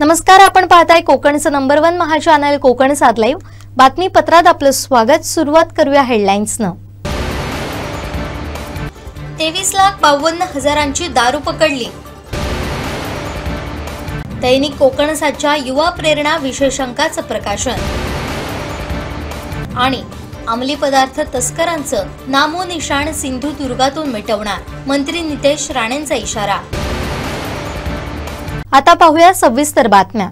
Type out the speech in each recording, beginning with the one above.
नमस्कार, आपण पाहताय कोकणचं नंबर 1 महा चॅनल कोकण 7 लाईव्ह बातमीपत्रात आपलं स्वागत। सुरुवात करूया हेडलाईन्सनं। 23,52,000ची दारू पकडली। दैनिक कोकण 7च्या युवा प्रेरणा विशेषांकाचं प्रकाशन। आणि अंमली पदार्थ तस्करांचं नामोनिशाण सिंधुदुर्गातून मिटवणार, मंत्री नितेश राणेंचा इशारा। आता पाहूया सविस्तर बातम्या।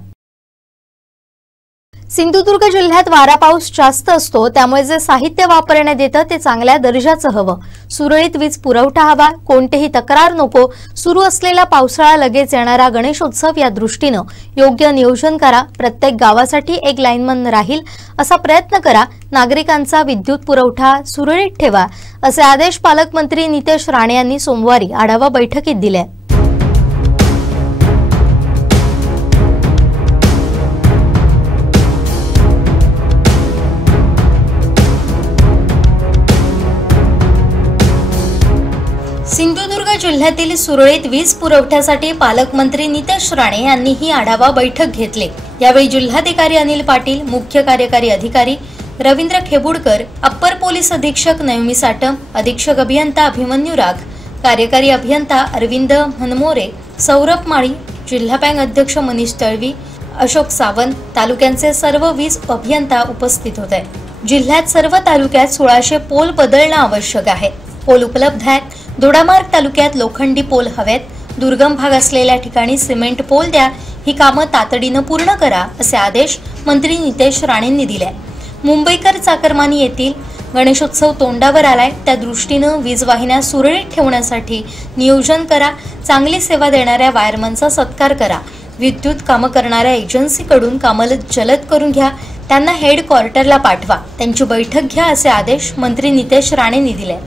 सिंधुदुर्ग जिल्ह्यात वारा पाऊस जास्त असतो, त्यामुळे जे साहित्य वापरण्यात येतं ते चांगल्या दर्जाचं हवं। सुरळीत वीज पुरवठा हवा, कोणतेही तक्रार नको। सुरू असलेला पावसाळा लगेच येणारा गणेशोत्सव या दृष्टीने योग्य नियोजन करा। प्रत्येक गावासाठी एक लाईनमन राहील असा प्रयत्न करा। नागरिकांचा विद्युत पुरवठा सुरळीत ठेवा, असे आदेश पालकमंत्री नितेश राणे यांनी सोमवारी आढावा बैठकीत दिले। सिंधुदुर्ग जिल्ह्यातील सुरळीत वीज पुरवठ्यासाठी पालकमंत्री नितेश राणे यांनी ही आढावा बैठक घेतली। यावेळी जिल्हाधिकारी अनिल पाटील, मुख्य कार्यकारी अधिकारी रवींद्र खेबुडकर, अप्पर पोलीस अधीक्षक नवमी साटम, अधीक्षक अभियंता अभिमन्यू राग, कार्यकारी अभियंता अरविंद मनमोरे, सौरभ माळी, जिल्हा बँक अध्यक्ष मनीष तळवी, अशोक सावंत, तालुक्यांचे सर्व वीज अभियंता उपस्थित होते। जिल्ह्यात सर्व तालुक्यात 1600 पोल बदलणं आवश्यक आहे। पोल उपलब्ध आहेत। दोडामार्ग तालुक्यात लोखंडी पोल हवेत। दुर्गम भाग असलेल्या ठिकाणी सिमेंट पोल द्या। ही कामं तातडीनं पूर्ण करा, असे आदेश मंत्री नितेश राणेंनी दिले। मुंबईकर चाकरमानी येथील गणेशोत्सव तोंडावर आलाय, त्या दृष्टीनं वीज वाहिन्या सुरळीत ठेवण्यासाठी नियोजन करा। चांगली सेवा देणाऱ्या वायरमनचा सत्कार करा। विद्युत कामं करणाऱ्या एजन्सीकडून कामं जलद करून घ्या। त्यांना हेडक्वार्टरला पाठवा, त्यांची बैठक घ्या, असे आदेश मंत्री नितेश राणेंनी दिले।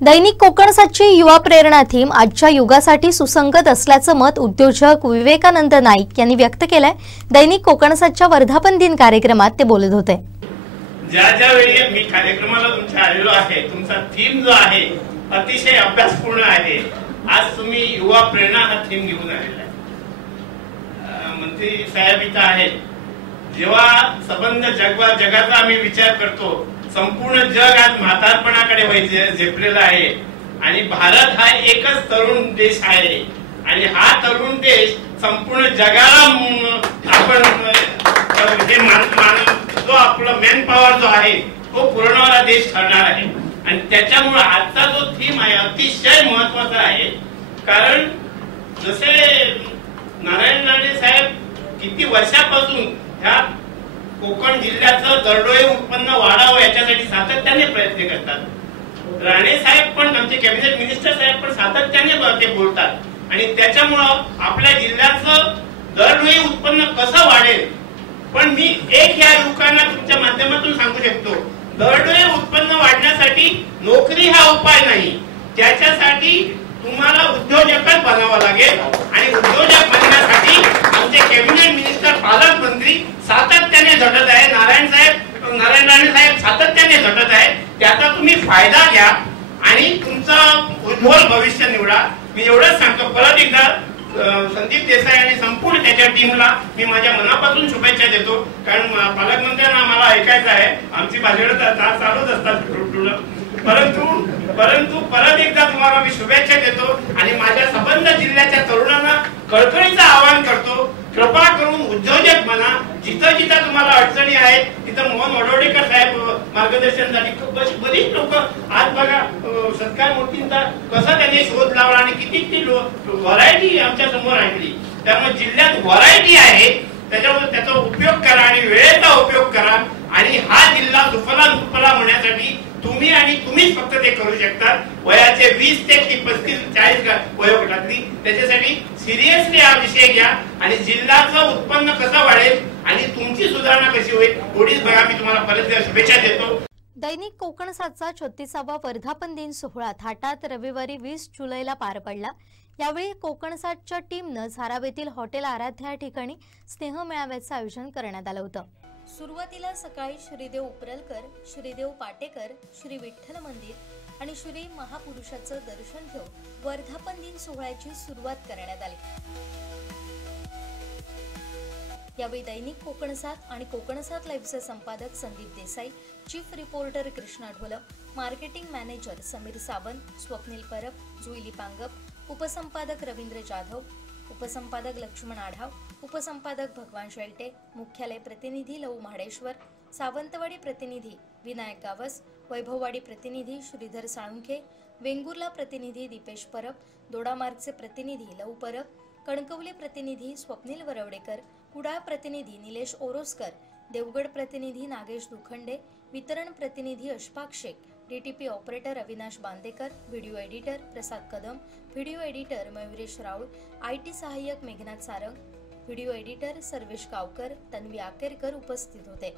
दैनिक कोकण 7ची युवा प्रेरणा थीम आजच्या युगासाठी सुसंगत असल्याचं मत उद्योजक विवेकानंद नाईक यांनी व्यक्त केलंय। दैनिक कोकण 7च्या वर्धापन दिन कार्यक्रमात ते बोलत होते। ज्या वेळी मी कार्यक्रमाला तुमच्या आलेलो आहे, तुमचा थीम जो आहे अतिशय अभ्यासपूर्ण आहे। आज तुम्ही युवा प्रेरणा हा थीम घेऊन आलेला आहे। मंत्री साहेब इथं आहेत। जेव्हा संबंध जगाचा आम्ही विचार करतो, संपूर्ण जग आज म्हातारपणाकडे झेपलेला आहे आणि भारत हा एकच तरुण देश आहे आणि हा तरुण देश संपूर्ण जगाला आपण जो आपला मॅन पॉवर जो आहे तो पुरवणारा देश ठरणार आहे। आणि त्याच्यामुळे आजचा जो थीम आहे अतिशय महत्वाचा आहे। कारण जसे नारायण राणे साहेब किती वर्षापासून ह्या कोकण जिल्ह्याचं दरडोई उत्पन्न वाढावं याच्यासाठी सातत्याने प्रयत्न करतात। राणे साहेब पण, आमचे कॅबिनेट मिनिस्टर साहेब पण सातत्याने ते बोलतात आणि त्याच्यामुळं आपल्या जिल्ह्याचं दरडोई उत्पन्न कसं वाढेल। पण मी एक या लोकांना तुमच्या माध्यमातून सांगू शकतो, दरडोई उत्पन्न वाढण्यासाठी नोकरी हा उपाय नाही, त्याच्यासाठी तुम्हाला उद्योजकच बनावं लागेल आणि उद्योजक बनण्यासाठी आमचे कॅबिनेट मिनिस्टर पालकमंत्री सातत्याने झटत आहे। नारायण राणे साहेब सातत्याने झटत आहे। त्याचा तुम्ही फायदा घ्या आणि तुमचं उज्ज्वल भविष्य निवडा। मी एवढंच सांगतो। परत एकदा संदीप देसाई आणि संपूर्ण त्याच्या टीमला मी माझ्या मनापासून शुभेच्छा देतो। कारण पालकमंत्र्यांना आम्हाला ऐकायचं आहे, आमची भाषणं चालूच असतात, परंतु परत एकदा तुम्हाला मी शुभेच्छा देतो आणि माझ्या संबंध जिल्ह्याच्या तरुणांना कळकळीचं आवाहन करतो, कृपा करून उद्योजक बना। जिथं जिथं तुम्हाला अडचणी आहेत तिथं मोहन वडोडेकर साहेब मार्गदर्शनासाठी बरीच लोक आज बघा सत्कार मूर्तींचा कसा त्यांनी शोध लावला आणि किती व्हरायटी आमच्या समोर आणली। त्यामुळे जिल्ह्यात व्हरायटी आहे, त्याच्यामुळे त्याचा उपयोग करा आणि वेळेचा उपयोग करा आणि हा जिल्हा सुफला होण्यासाठी तुम्हीच फक्त ते करू शकता। वयाचे 20 ते 35-40 वयोगटातली त्याच्यासाठी सिरियसली हा विषय घ्या आणि जिल्ह्याचं उत्पन्न कसं वाढेल आणि तुमची सुधारणा कशी होईल एवढीच बघा। मी तुम्हाला परत शुभेच्छा देतो। दैनिक कोकण 7चा 36वा वर्धापन दिन सोहळा थाटात रविवारी 20 जुलैला पार पडला। यावेळी कोकण 7च्या टीमनं झारावेतील हॉटेल आराध्या ठिकाणी स्नेह मेळाव्याचं आयोजन करण्यात आलं होतं। सुरुवातीला सकाळी श्रीदेव उपरलकर, श्रीदेव पाटेकर, श्री विठ्ठल मंदिर, आणि श्री महापुरुषाचं दर्शन घेऊन वर्धापन दिन सोहळ्याची सुरुवात करण्यात आली। यावेळी दैनिक कोकणसात आणि कोकणसात लाईव्हचे संपादक Sandeep Desai, chief reporter Krishna Dholam, marketing manager Sameer Sawant, Swapnil Parab, Juili Pangap, उपसंपादक रवींद्र जाधव, उपसंपादक लक्ष्मण आढाव, उपसंपादक भगवान शेळटे, मुख्यालय प्रतिनिधी लहू महाडेश्वर, सावंतवाडी प्रतिनिधी विनायक गावस, वैभववाडी प्रतिनिधी श्रीधर साळुंखे, वेंगुर्ला प्रतिनिधी दीपेश परब, दोडामार्गचे प्रतिनिधी लहू परब, कणकवली प्रतिनिधी स्वप्नील वरवडेकर, कुडाळ प्रतिनिधी निलेश ओरोसकर, देवगड प्रतिनिधी नागेश दुखंडे, वितरण प्रतिनिधी Ashfaq Shaikh, DTP operator Avinash Bandekar, video editor Prasad Kadam, video editor Mayuresh Raul, IT सहाय्यक मेघनाथ सारंग, व्हिडिओ एडिटर सर्वेश गावकर, तन्वी आकेरकर उपस्थित होते।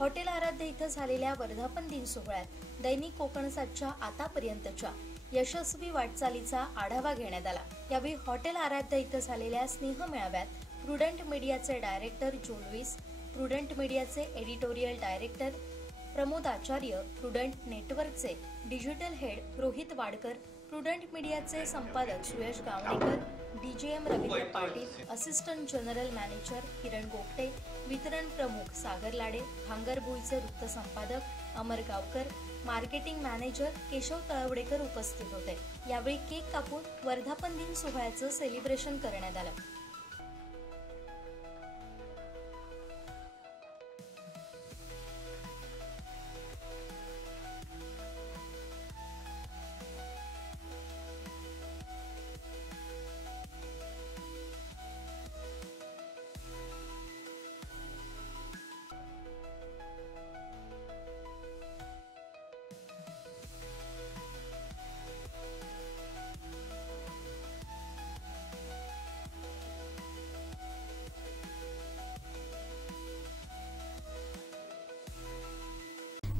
हॉटेल आराध्य इथं झालेल्या वर्धापन दिन सोहळ्यात दैनिक कोकणसातच्या आतापर्यंतच्या यशस्वी वाटचालीचा आढावा घेण्यात आला। यावेळी हॉटेल आराध्य इथं झालेल्या स्नेह मेळाव्यात प्रुडंट मीडियाचे डायरेक्टर जॉन लुईस, प्रुडंट मीडियाचे editorial director Pramod Acharya, Prudent नेटवर्कचे digital head Rohit Wadkar, Prudent मीडियाचे संपादक Suyash Gavnekar, DGM Ravindra Patil, assistant general manager Kiran Gogate, वितरण प्रमुख सागर लाडे, भांगरभुईचे वृत्त संपादक अमर गावकर, मार्केटिंग मॅनेजर केशव तळवडेकर उपस्थित होते। यावेळी केक कापून वर्धापन दिन सोहळ्याचं सेलिब्रेशन करण्यात आलं।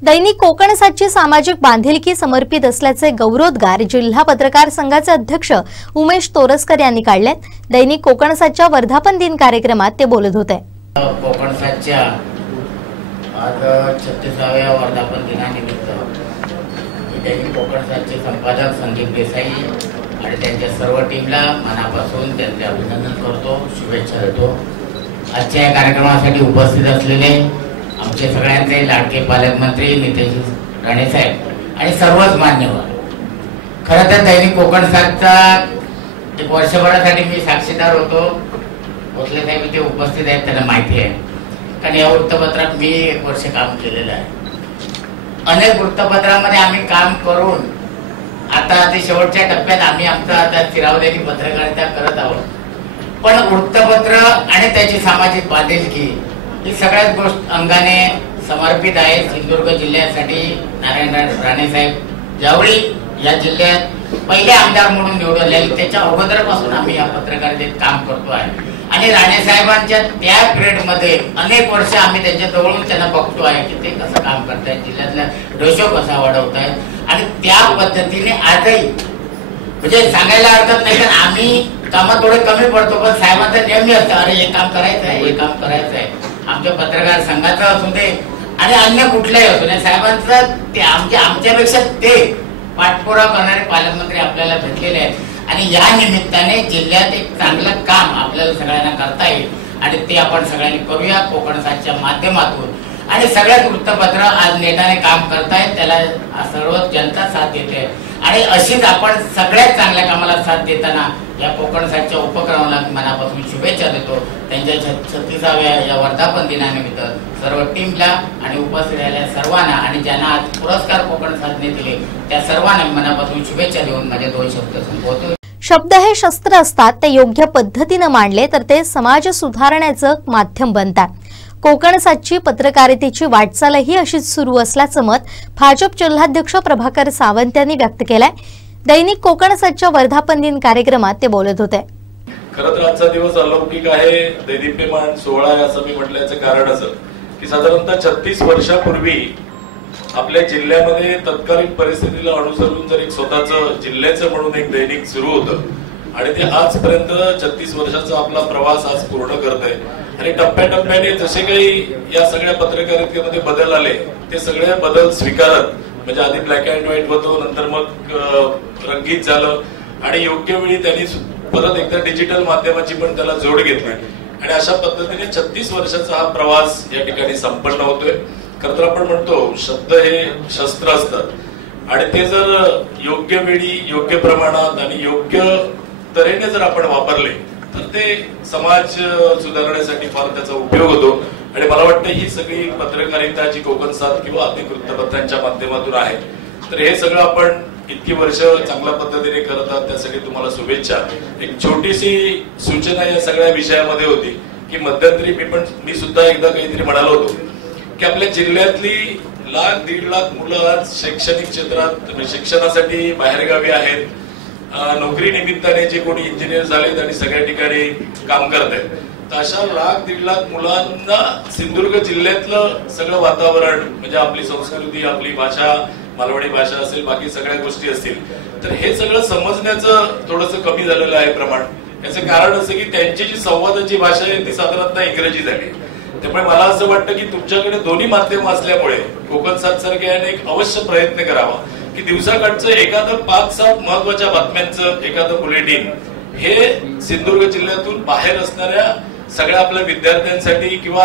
दैनिक कोकणसातची सामाजिक बांधिलकी समर्पित असल्याचे गौरवोद्गार जिल्हा पत्रकार संघाचे अध्यक्ष उमेश तोरसकर यांनी काढले। दैनिक कोकणसातच्या वर्धापन दिन कार्यक्रमात ते बोलत होते। कोकणसातच्या आज 36व्या वर्धापन दिनानिमित्त दैनिक कोकणसातचे संपादक संदीप देसाई आणि त्यांच्या सर्व टीमला मनापासून त्यांचे अभिनंदन करतो, शुभेच्छा देतो। आजच्या या कार्यक्रमासाठी उपस्थित असलेले आमचे सगळ्यांचे लाडके पालकमंत्री नितेश राणे साहेब आणि सर्वच मान्यवर, खरं तर दैनिक कोकणसातचा एक वर्षभरासाठी मी साक्षीदार होतो। भोसले साहेब इथे उपस्थित आहेत, त्यांना माहिती आहे, कारण या वृत्तपत्रात मी 1 वर्ष काम केलेलं आहे। अनेक वृत्तपत्रामध्ये आम्ही काम करून आता ते शेवटच्या टप्प्यात आम्ही आमचा आता चिरावलेली पत्रकारिता करत आहोत। पण वृत्तपत्र आणि त्याची सामाजिक बांधिलकी ही सगळ्याच गोष्ट अंगाने समर्पित आहे। सिंधुदुर्ग जिल्ह्यासाठी नारायण राणे साहेब ज्यावेळी या जिल्ह्यात पहिले आमदार म्हणून निवडून आले त्याच्या अगोदरपासून आम्ही या पत्रकारितेत काम करतो आहे आणि राणे साहेबांच्या त्या पिरियड मध्ये अनेक वर्ष आम्ही त्यांच्या जवळून त्यांना बघतो आहे की ते कसं काम करतायत, जिल्ह्यातला रेशो कसा वाढवतायत आणि त्या पद्धतीने आजही म्हणजे सांगायला हरकत नाही, कारण आम्ही कामात थोडे कमी पडतो पण साहेबांचं नेहमी असतं, अरे हे काम करायचं आहे, हे काम करायचं आहे। आमच्या पत्रकार संघाचा असू दे आणि अन्य कुठल्याही असू दे, साहेबांचं ते आमच्यापेक्षा ते पाठपुरावा करणारे पालकमंत्री आपल्याला भेटलेले आहेत आणि या निमित्ताने जिल्ह्यात एक चांगलं काम आपल्याला सगळ्यांना करता येईल आणि ते आपण सगळ्यांनी करूया कोकणसातच्या माध्यमातून। आणि सगळ्याच वृत्तपत्र आज नेटाने काम करतायत, त्याला सर्व जनता साथ देते आणि अशीच आपण सगळ्यात चांगल्या कामाला साथ देताना या कोकणसातच्या उपक्रमाला मनापासून शुभेच्छा देतो। त्यांच्या 36व्या या वर्धापन दिनानिमित्त सर्व टीमला आणि उपस्थित राहिलेल्या सर्वांना आणि ज्यांना आज पुरस्कार कोकणसातने दिले त्या सर्वांना मनापासून शुभेच्छा देऊन माझे 2 शब्द संपवतो। शब्द हे शस्त्र असतात, ते योग्य पद्धतीने मांडले तर ते समाज सुधारण्याचं माध्यम बनतात. कोकण सातची पत्रकारितेची वाटचालही अशीच सुरू असल्याचं मत भाजप जिल्हाध्यक्ष प्रभाकर सावंत यांनी व्यक्त केलंय. दैनिक कोकण सातच्या वर्धापन दिन कार्यक्रमात ते बोलत होते. खरं तर आजचा दिवस अलौकिक आहे, दैदीप्यमान सोहळा आहे असं मी म्हटल्याचं कारण असं की साधारणतः 36 वर्षापूर्वी आपल्या जिल्ह्यामध्ये तत्कालीन परिस्थितीला अनुसरून जर एक स्वतःचं जिल्ह्याचं म्हणून एक दैनिक सुरू होतं आणि ते आजपर्यंत 36 वर्षाचा आपला प्रवास आज पूर्ण करत आहे. आणि टप्प्याटप्प्याने जसे काही या सगळ्या पत्रकारितेमध्ये बदल आले ते सगळे बदल स्वीकारत, म्हणजे आधी ब्लॅक अँड व्हाईट होतो, नंतर मग रंगीत झालं आणि योग्य वेळी त्यांनी परत एकदा डिजिटल माध्यमाची पण त्याला जोड घेतली आणि अशा पद्धतीने 36 वर्षाचा हा प्रवास या ठिकाणी संपन्न होतोय. खरं तर आपण म्हणतो शब्द हे शस्त्र असतात आणि ते जर योग्य वेळी, योग्य प्रमाणात आणि योग्य तऱ्हेने जर आपण वापरले तर ते समाज सुधारण्यासाठी फार त्याचा उपयोग होतो. आणि मला वाटतं ही सगळी पत्रकारिता जी कोकण सात किंवा अधिक वृत्तपत्रांच्या माध्यमातून आहे, तर हे सगळं आपण इतकी वर्ष चांगल्या पद्धतीने करत आहात, त्यासाठी तुम्हाला शुभेच्छा. एक छोटीशी सूचना या सगळ्या विषयामध्ये होती की मध्यंतरी मी सुद्धा एकदा काहीतरी म्हणालो होतो की आपल्या जिल्ह्यातली 1,00,000-1.5 लाख मुलं आज शैक्षणिक क्षेत्रात शिक्षणासाठी बाहेरगावी आहेत, नोकरी निमित्ताने जे कोणी इंजिनियर झालेत आणि सगळ्या ठिकाणी काम करत आहेत. तर अशा 1,00,000-1.5 लाख मुलांना सिंधुदुर्ग जिल्ह्यातलं सगळं वातावरण, म्हणजे आपली संस्कृती, आपली भाषा, मालवणी भाषा असेल, बाकी सगळ्या गोष्टी असतील, तर हे सगळं समजण्याचं थोडंसं कमी झालेलं आहे प्रमाण. याचं कारण असं की त्यांची जी संवादाची भाषा आहे ती साधारणतः इंग्रजी झाली. त्यामुळे मला असं वाटतं की तुमच्याकडे दोन्ही माध्यम असल्यामुळे कोकण सात सारख्याने एक अवश्य प्रयत्न करावा की दिवसाकाळचं एखादं 5-7 महत्वाच्या बातम्यांचं एखादं बुलेटिन हे सिंधुदुर्ग जिल्ह्यातून बाहेर असणाऱ्या सगळ्या आपल्या विद्यार्थ्यांसाठी किंवा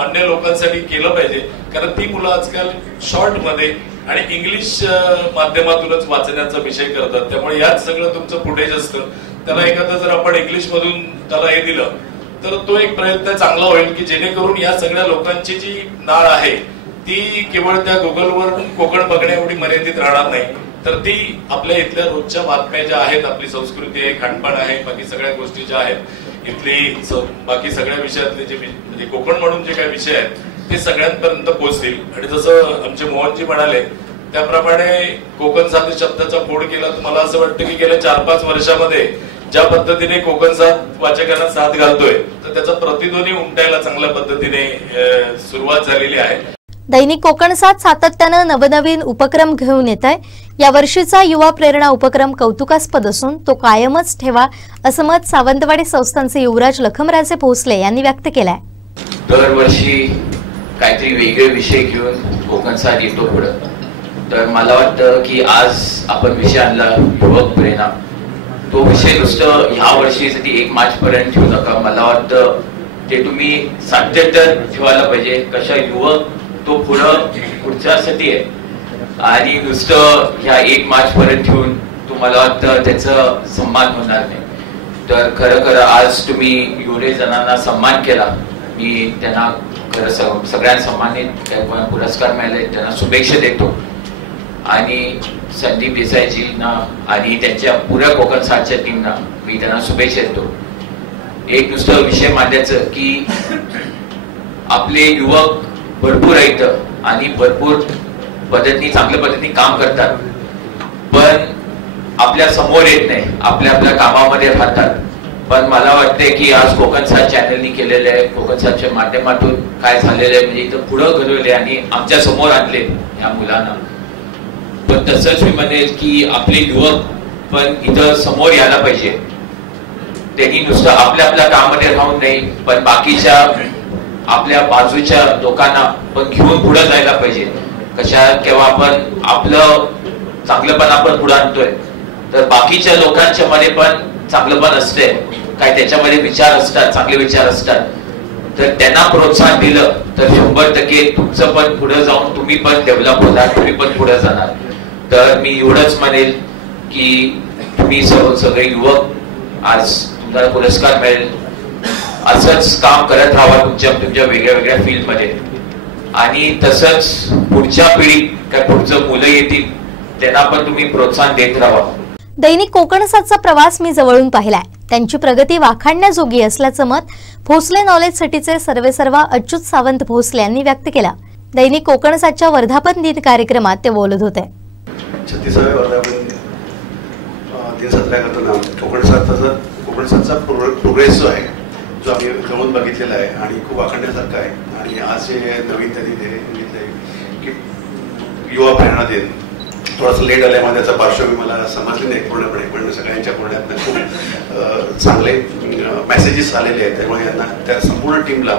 अन्य लोकांसाठी केलं पाहिजे. कारण ती मुलं आजकाल शॉर्ट मध्ये आणि इंग्लिश माध्यमातूनच वाचण्याचा विषय करतात. त्यामुळे यात सगळं तुमचं फुटेज असतं. त्याला एखादं जर आपण इंग्लिश मधून त्याला हे दिलं तर तो एक प्रयत्न चांगला होईल की जेणेकरून या सगळ्या लोकांची जी नाळ आहे ती केवळ त्या गुगलवरून कोकण बघण्या एवढी मर्यादित राहणार नाही, तर ती आपल्या इथल्या रोजच्या बातम्या ज्या आहेत, आपली संस्कृती आहे, खानपान आहे, बाकी सगळ्या गोष्टी ज्या आहेत, इथली बाकी सगळ्या विषयातले जे म्हणजे कोकण म्हणून जे काही विषय आहेत ते सगळ्यांपर्यंत पोहोचतील. आणि जसं आमचे मोहनजी म्हणाले त्याप्रमाणे कोकण सात शब्दाचा फोड केला तर मला असं वाटतं की गेल्या 4-5 वर्षामध्ये ज्या पद्धतीने कोकण सात वाचकांना साथ घालतोय तर त्याचा प्रतिध्वनी उमटायला चांगल्या पद्धतीने सुरुवात झालेली आहे. दैनिक कोकण सात सातत्यानं नवनवीन उपक्रम घेऊन येत आहे. या वर्षीचा युवा प्रेरणा उपक्रम कौतुकास्पद असून तो कायमच ठेवा असं मत सावंतवाडी संस्थानचे युवराज लखमराजे भोसले यांनी व्यक्त केलंय. दरवर्षी काहीतरी वेगळे विषय घेऊन कोकण सात येतो पुढे. तर मला वाटतं की आज आपण विषय आणला युवक प्रेरणा. तो विषय नुसतं ह्या वर्षीसाठी 1 मार्च पर्यंत ठेवू नका. मला वाटतं ते तुम्ही सातत्य ठेवायला पाहिजे. कशा युवक तो पुढच्यासाठी आहे आणि नुसतं ह्या 1 मार्च पर्यंत ठेवून तुम्हाला वाटतं त्याचा सन्मान होणार नाही. तर खरं आज तुम्ही एवढे जणांना सन्मान केला. मी त्यांना खरं सगळ्यांना सन्मानित पुरस्कार मिळाले त्यांना शुभेच्छा देतो. आणि संदीप देसाईजींना आणि त्यांच्या पुऱ्या कोकण सातच्या टीमना मी त्यांना शुभेच्छा देतो. एक नुसतं विषय मांडायचं की आपले युवक भरपूर आहेत आणि भरपूर चांगल्या पद्धतीने काम करतात, पण आपल्या समोर येत नाही, आपल्या कामामध्ये राहतात. पण मला वाटतंय की आज कोकण सात चॅनलनी केलेलं आहे, कोकण सातच्या माध्यमातून काय झालेलं आहे म्हणजे इथं पुढं घडवले आणि आमच्या समोर आणले या मुलांना. पण तसंच मी म्हणेल की आपले युवक पण इथं समोर यायला पाहिजे. त्यांनी नुसतं आपल्या कामामध्ये राहून नाही, पण बाकीच्या आपल्या बाजूच्या लोकांना पण घेऊन पुढे जायला पाहिजे. केव्हा आपण आपलं चांगलंपण आपण पुढे आणतोय तर बाकीच्या लोकांच्या मध्ये पण चांगलंपण असते, काय त्याच्यामध्ये विचार असतात, चांगले विचार असतात. तर त्यांना प्रोत्साहन दिलं तर 100% तुमचं पण पुढे जाऊन तुम्ही पण डेव्हलप होणार, तुम्ही पण पुढे जाणार. तर मी एवढंच म्हणेल की तुम्ही सगळे युवक आज तुम्हाला पुरस्कार मिळेल. असंच काम करत राहा तुमच्या वेगळ्या फील्ड मध्ये. आणि तसंच पुढच्या पिढीत काय पुढचं मुलं येतील त्यांना पण तुम्ही प्रोत्साहन देत राहा. दैनिक कोकणसाचा प्रवास मी जवळून पाहिलाय. त्यांची प्रगती वाखाणण्याजोगी असल्याचं मत भोसले नॉलेज सिटीचे सर्वेसर्वा अच्युत सावंत भोसले यांनी व्यक्त केलं. दैनिक कोकणसाच्या वर्धापन दिन कार्यक्रमात ते बोलत होते. 36व्या वर्धापन दिन साजरा करताना कोकणसाचा प्रोग्रेस जो आहे जो आम्ही जवळून बघितलेला आहे आणि खूप वाखाणण्यासारखा आहे. आणि आज जे नवीन त्यांनी घेतलंय की युवा प्रेरणा दिन, थोडासा लेट आल्यामुळे त्याचा पार्श्वभूमी मला समजली नाही पूर्णपणे, पण सगळ्यांच्या बोलण्यात खूप चांगले मेसेजेस आलेले आहेत. त्यामुळे यांना त्या संपूर्ण टीमला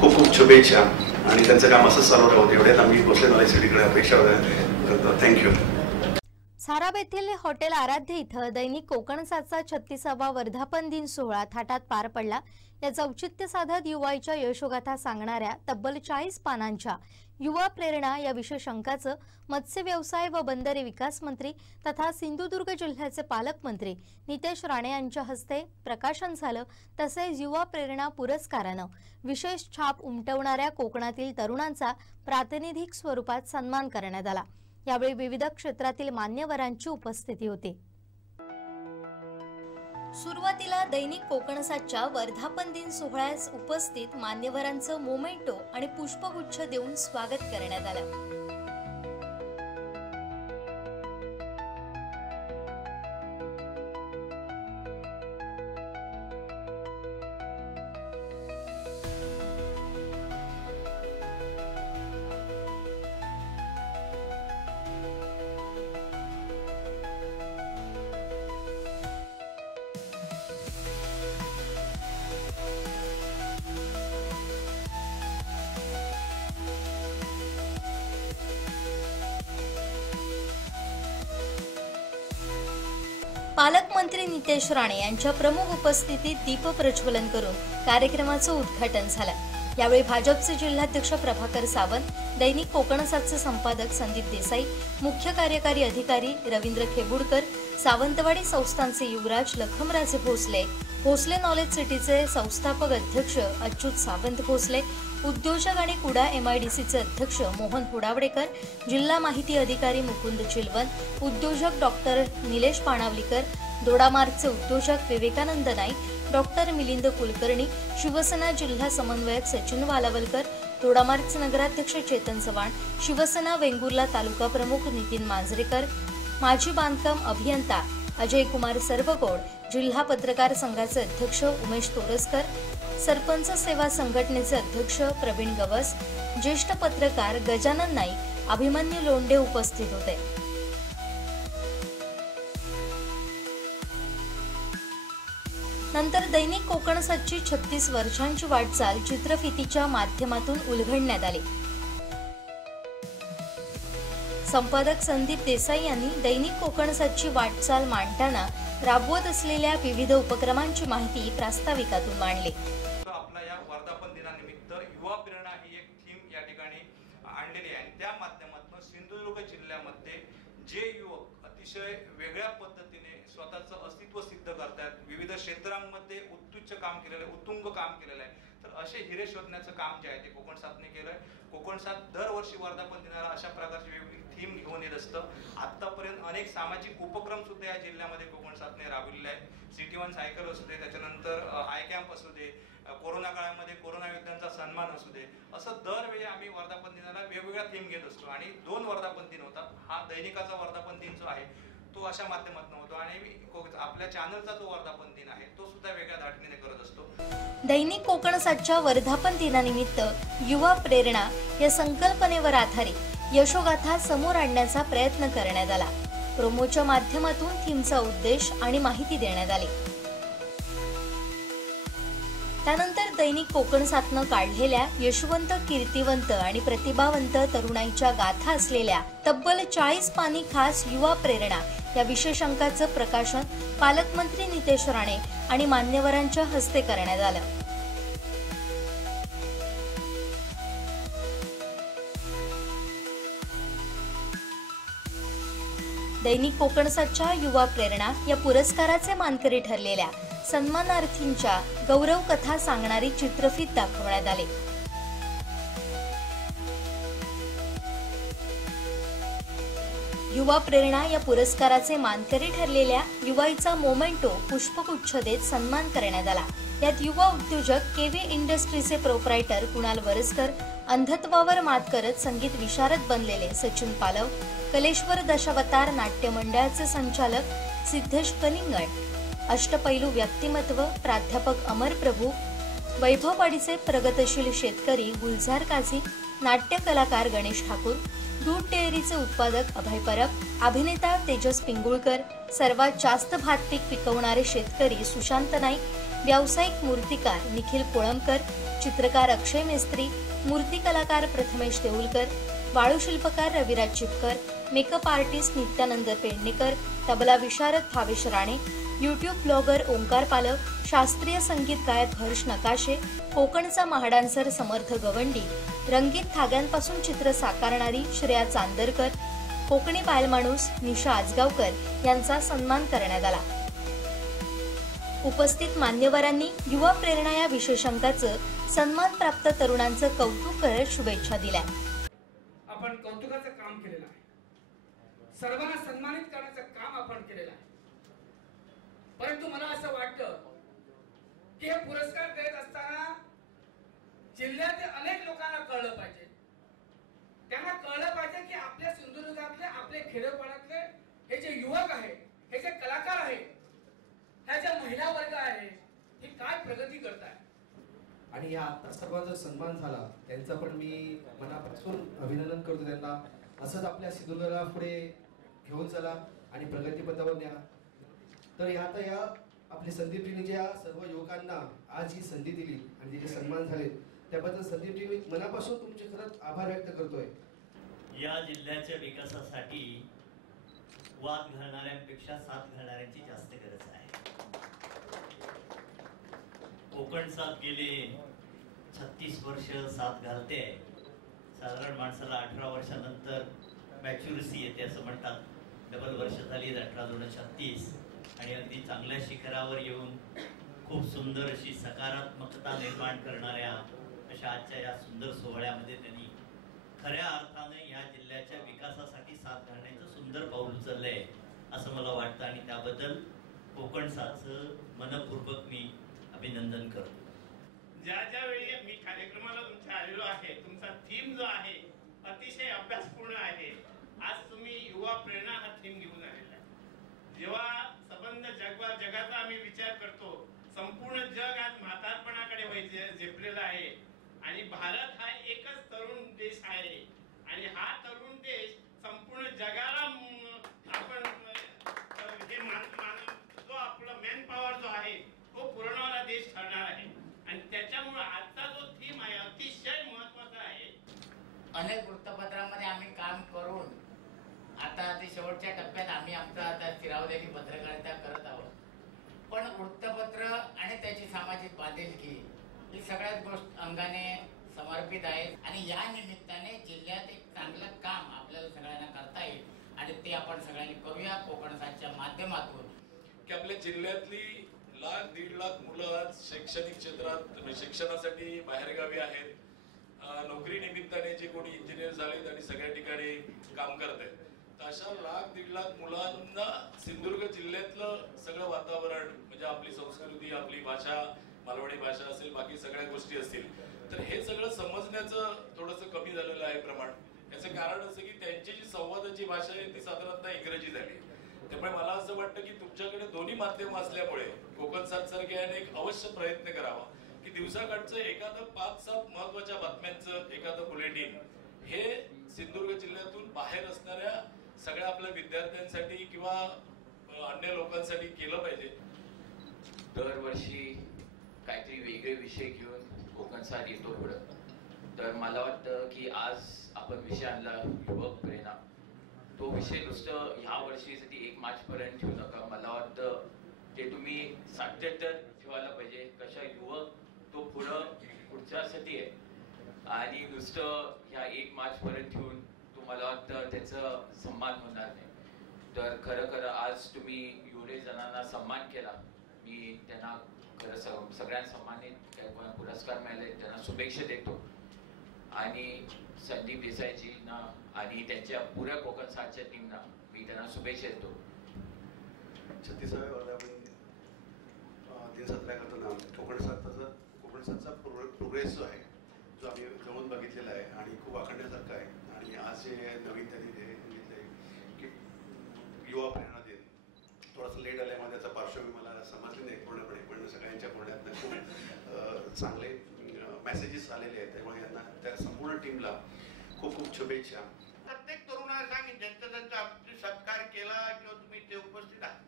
खूप खूप शुभेच्छा आणि त्यांचं काम असंच चालू राहतं. एवढ्यात आम्ही भोसले नॉलेज सिटीकडे अपेक्षा करतो. थँक्यू. साराब येथील हॉटेल आराध्य इथं दैनिक कोकणसाचा 36वा वर्धापन दिन सोहळा थाटात पार पडला. याचं औचित्य साधत युवाईच्या यशोगाथा सांगणाऱ्या तब्बल 40 पानांच्या युवा प्रेरणा या विशेष अंकाचं मत्स्य व्यवसाय व बंदरे विकास मंत्री तथा सिंधुदुर्ग जिल्ह्याचे पालकमंत्री नितेश राणे यांच्या हस्ते प्रकाशन झालं. तसेच युवा प्रेरणा पुरस्कारानं विशेष छाप उमटवणाऱ्या कोकणातील तरुणांचा प्रातिनिधिक स्वरूपात सन्मान करण्यात आला. यावेळी विविध क्षेत्रातील मान्यवरांची उपस्थिती होती. सुरुवातीला दैनिक कोकणसाच्या वर्धापन दिन सोहळ्यास उपस्थित मान्यवरांचं मोमेंटो आणि पुष्पगुच्छ देऊन स्वागत करण्यात आलं. पालकमंत्री नितेश राणे यांच्या प्रमुख उपस्थितीत दीप प्रज्वलन करून कार्यक्रमाचं उद्घाटन झालं. यावेळी भाजपचे जिल्हाध्यक्ष प्रभाकर सावंत, दैनिक कोकणसाचे संपादक संदीप देसाई, मुख्य कार्यकारी अधिकारी रवींद्र खेबुडकर, सावंतवाडी संस्थानचे युवराज लखमराजे भोसले, भोसले नॉलेज सिटीचे संस्थापक अध्यक्ष अच्युत सावंत भोसले, उद्योजक आणि कुडा MIDCचे अध्यक्ष मोहन हुडावडेकर, जिल्हा माहिती अधिकारी मुकुंद चिलवन, उद्योजक डॉक्टर निलेश पाणावलीकर, दोडामार्गचे उद्योजक विवेकानंद नाईक, डॉक्टर मिलिंद कुलकर्णी, शिवसेना जिल्हा समन्वयक सचिन वालावलकर, दोडामार्गचे नगराध्यक्ष चेतन चव्हाण, शिवसेना वेंगुर्ला तालुका प्रमुख नितीन मांजरेकर, माजी बांधकाम अभियंता अजय कुमार सर्वगोड, जिल्हा पत्रकार संघाचे अध्यक्ष उमेश तोरसकर, सरपंच सेवा संघटनेचे अध्यक्ष प्रवीण गवस, ज्येष्ठ पत्रकार गजानन नाईक, अभिमन्यू लोंढे उपस्थित होते. नंतर दैनिक कोकणसाची 36 वर्षांची वाटचाल चित्रफितीच्या माध्यमातून उलगडण्यात आली. संपादक संदीप देसाई यांनी दैनिक कोकणसाची वाटचाल मांडताना राबवत असलेल्या विविध उपक्रमांची माहिती प्रास्ताविकातून मांडली. आपल्या या वर्धापन दिनानिमित्त युवा प्रेरणा ही एक थीम या ठिकाणी आणलेली आहे. त्या माध्यमातून सिंधुदुर्ग जिल्ह्यामध्ये जे युवक अतिशय वेगळ्या पद्धतीने स्वतःचं अस्तित्व सिद्ध करतात, विविध क्षेत्रांमध्ये उत्तुंग काम केलेलं आहे, तर असे हिरे शोधण्याचं काम जे आहे ते कोकणसातने केलंय. कोकणसात दरवर्षी वर्धापन दिनाला अशा प्रकारची वेगवेगळी थीम घेऊन येत असतं. आतापर्यंत अनेक सामाजिक उपक्रम सुद्धा या जिल्ह्यामध्ये कोकणसातने राबविलेले आहेत. सिटी वन सायकल असू दे, त्याच्यानंतर आय कॅम्प असू दे, कोरोना काळामध्ये कोरोना योद्ध्यांचा सन्मान असू दे, असं दरवेळी आम्ही वर्धापन दिनाला वेगवेगळ्या थीम घेत असतो. आणि 2 वर्धापन दिन होतात. हा दैनिकाचा वर्धापन दिन जो आहे तो अशा माध्यमातून होतो आणि आपल्या चॅनलचा जो वर्धापन दिन आहे तो सुद्धा वेगळ्या धाटणीने करत असतो. दैनिक कोकणसाच्या वर्धापन दिनानिमित्त युवा प्रेरणा या संकल्पनेवर आधारित यशोगाथा समोर आणण्याचा प्रयत्न करण्यात आला. प्रोमोच्या माध्यमातून थीमचा उद्देश आणि माहिती देण्यात आली. त्यानंतर दैनिक कोकणसातनं काढलेल्या यशवंत, कीर्तिवंत आणि प्रतिभावंत तरुणाईच्या गाथा असलेल्या तब्बल 40 पानी खास युवा प्रेरणा या विशेष अंकाचं प्रकाशन पालकमंत्री नितेश राणे आणि मान्यवरांच्या हस्ते करण्यात आलं. दैनिक कोकणसाच्या युवा प्रेरणा या पुरस्काराचे मानकरी ठरलेल्या सन्मानार्थींच्या गौरव कथा सांगणारी चित्रफीत दाखवण्यात आली. युवा प्रेरणा या पुरस्काराचे मानकरी ठरलेल्या युवाईचा मोमेंटो पुष्पगुच्छ देत सन्मान करण्यात आला। यात युवा उद्योजक केव्ही इंडस्ट्रीचे प्रोप्रायटर कुणाल वरसकर, अंधत्वावर मात करत संगीत विशारद बनलेले सचिन पालव, कलेश्वर दशावतार नाट्य मंडळाचे संचालक सिद्धेश कलिंगण, अष्टपैलू व्यक्तिमत्व प्राध्यापक अमर प्रभू, वैभववाडीचे प्रगतशील शेतकरी गुलजार काझी, नाट्य कलाकार गणेश ठाकूर, दूध डेअरीचे उत्पादक अभय परब, अभिनेता तेजस पिंगुळकर, सर्वात जास्त भात पीक पिकवणारे शेतकरी सुशांत नाईक, व्यावसायिक मूर्तिकार निखिल कोळंबकर, चित्रकार अक्षय मेस्त्री, मूर्ती कलाकार प्रथमेश देऊलकर, वाळू शिल्पकार रविराज चिपकर, मेकअप आर्टिस्ट नित्यानंद पेडणेकर, तबला विशारद भावेश राणे, यूट्यूब ब्लॉगर ओंकार पालव, शास्त्रीय संगीत गायक हर्ष नकाशे, कोकणचा महाडान्सर समर्थ गवंडी, रंगीत धाग्यांपासून चित्र साकारणारी श्रेया चांदरकर, कोकणी बालमाणूस निशा आजगावकर यांचा सन्मान करण्यात आला। उपस्थित मान्यवरांनी युवा प्रेरणा या विशेषांकाचं सन्मान प्राप्त तरुणांचं कौतुक करत शुभेच्छा दिल्या। आपण कौतुकाचं काम केलेलं आहे, सर्वांना सन्मानित करण्याचं काम आपण केलेलं आहे। परंतु मला असं वाटतं की हे पुरस्कार देत असताना जिल्ह्यातील अनेक लोकांना कळलं पाहिजे, त्यांना कळलं पाहिजे की आपल्या सिंधुदुर्गातले आपले खेडेपाड्यातले हे जे युवक आहे, हे जे कलाकार आहे, ह्या ज्या महिला वर्ग आहे, हे काय प्रगती करताय। आणि या आता सर्वांचा सन्मान झाला त्यांचा पण मी मनापासून अभिनंदन करतो त्यांना। असंच आपल्या सिंधुदुर्गाला पुढे घेऊन चला आणि प्रगतीपथावर न्या। तर आता या आपल्या संदीप टीने ज्या सर्व युवकांना आज ही संधी दिली आणि जे सन्मान झाले त्याबद्दल संदीप टीने मनापासून तुमचे खरंच आभार व्यक्त करतोय। या जिल्ह्याच्या विकासासाठी वाद घालणाऱ्यांपेक्षा साथ घालणाऱ्यांची जास्त गरज आहे। कोकण साथ गेले 36 वर्ष साथ घालते। साधारण माणसाला 18 वर्षानंतर मॅच्युरिटी येते असं म्हणतात। डबल वर्ष झाली, 18 × 36 आणि अगदी चांगल्या शिखरावर येऊन खूप सुंदर अशी सकारात्मकता निर्माण करणाऱ्या अशा आजच्या या सुंदर सोहळ्यामध्ये त्यांनी खऱ्या अर्थाने या जिल्ह्याच्या विकासासाठी साथ घालण्याचं सुंदर पाऊल उचललंय असं मला वाटतं आणि त्याबद्दल कोकण साथचं मनपूर्वक मी अभिनंदन करतो। ज्या वेळी मी कार्यक्रमाला तुमच्या आलेलो आहे, तुमचा थीम जो आहे अतिशय अभ्यासपूर्ण आहे। आज तुम्ही युवा प्रेरणा हा थीम घेऊन आलेला आहे। जेव्हा संबंध जगाचा आम्ही विचार करतो, संपूर्ण जग आज म्हातारपणाकडे झेपलेला आहे आणि भारत हा एकच तरुण देश आहे आणि हा तरुण देश संपूर्ण जगाला आपण हे जो आपला मॅन पॉवर जो आहे तो पुरवणारा देश ठरणार आहे आणि त्याच्यामुळे आजचा जो थीम आहे अतिशय महत्त्वाचा आहे। अनेक वृत्तपत्रांमध्ये आम्ही काम करून आता ते शेवटच्या टप्प्यात आम्ही आमचा आता चिरावलेली पत्रकारिता करत आहोत, पण वृत्तपत्र आणि त्याची सामाजिक बांधिलकी ही सगळ्याच गोष्ट अंगाने समर्पित आहेत आणि या निमित्ताने जिल्ह्यात एक चांगलं काम आपल्याला सगळ्यांना करता येईल आणि ते आपण सगळ्यांनी करूया कोकण साथच्या माध्यमातून। की आपल्या जिल्ह्यातली 1,00,000-1.5 लाख मुलं आज शैक्षणिक क्षेत्रात शिक्षणासाठी बाहेरगावी आहेत, नोकरी निमित्ताने जे कोणी इंजिनियर झालेत आणि सगळ्या ठिकाणी काम करत आहेत। तर अशा 1,00,000-1.5 लाख मुलांना सिंधुदुर्ग जिल्ह्यातलं सगळं वातावरण म्हणजे आपली संस्कृती, आपली भाषा, मालवणी भाषा असेल, बाकी सगळ्या गोष्टी असतील, तर हे सगळं समजण्याचं थोडंसं कमी झालेलं आहे प्रमाण। याचं कारण असं की त्यांची जी संवादाची भाषा आहे ती साधारणतः इंग्रजी झाली। त्यामुळे मला असं वाटतं की तुमच्याकडे दोन्ही माध्यम असल्यामुळे कोकण साथ सारख्याने एक अवश्य प्रयत्न करावा की दिवसाकाठचं एखादं 5-7 महत्वाच्या बातम्यांचं एखादं बुलेटिन हे सिंधुदुर्ग जिल्ह्यातून बाहेर असणाऱ्या सगळ्या आपल्या विद्यार्थ्यांसाठी किंवा अन्य लोकांसाठी केलं पाहिजे। दरवर्षी काहीतरी वेगळे विषय घेऊन कोकण साथ येतो पुढं। तर मला वाटतं की आज आपण विषय आणला युवक प्रेरणा। तो विषय नुसतं ह्या वर्षीसाठी 1 मार्च पर्यंत ठेवू नका। मला वाटतं ते तुम्ही सातत्य ठेवायला पाहिजे। कशा युवक तो पुढच्यासाठी आहे आणि नुसतं ह्या 1 मार्च पर्यंत ठेवून तुम्हाला वाटतं त्याचा सन्मान होणार नाही। तर खरं आज तुम्ही एवढे जणांना सन्मान केला, मी त्यांना खरं सगळ्यांना सन्मानित पुरस्कार मिळाले त्यांना शुभेच्छा देतो आणि संदीप देसाईजींना आणि त्यांच्या पुऱ्या कोकण साथच्या टीमना मी त्यांना शुभेच्छा देतो. 36व्या वर्धापन दिन साजरा करताना कोकणसाचा प्रोग्रेस जो आहे जो आम्ही जवळून बघितलेला आहे आणि खूप वाखाणण्यासारखा आहे. आणि आज जे नवीन त्यांनी घेतलं आहे की युवा प्रेरणा दिन, थोडासा लेट आल्यामुळे त्याचा पार्श्वभूमी मला समजली नाही पूर्णपणे, पण सगळ्यांच्या बोलण्यातनं खूप चांगले मेसेजेस आलेले आहेत. त्यामुळे यांना त्या संपूर्ण टीमला खूप खूप शुभेच्छा. प्रत्येक तरुणाला सांगेन ज्यांचा सत्कार केला किंवा तुम्ही ते उपस्थित आहात,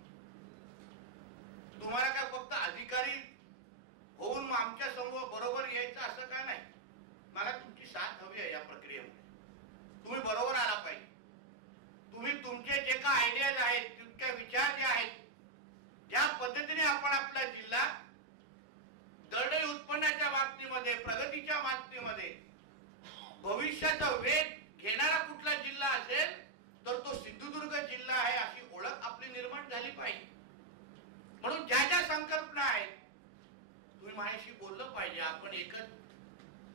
तुम्हाला काय फक्त अधिकारी होऊन आमच्या समोर बरोबर यायचं असं काय नाही. मला तुमची साथ हवी आहे या प्रक्रियेमध्ये. तुम्ही बरोबर आला पाहिजे. तुम्ही तुमचे जे काय आयडियाज आहेत, तुमचे विचार जे आहेत, ज्या पद्धतीने आपण आपला जिल्हा दरडोई उत्पन्नाच्या बाबतीमध्ये, प्रगतीच्या बाबतीमध्ये भविष्याचा वेग घेणारा कुठला जिल्हा असेल तर तो सिंधुदुर्ग जिल्हा आहे अशी ओळख आपली निर्माण झाली पाहिजे. म्हणून ज्या ज्या संकल्पना आहेत तुम्ही माझ्याशी बोललं पाहिजे. आपण एकच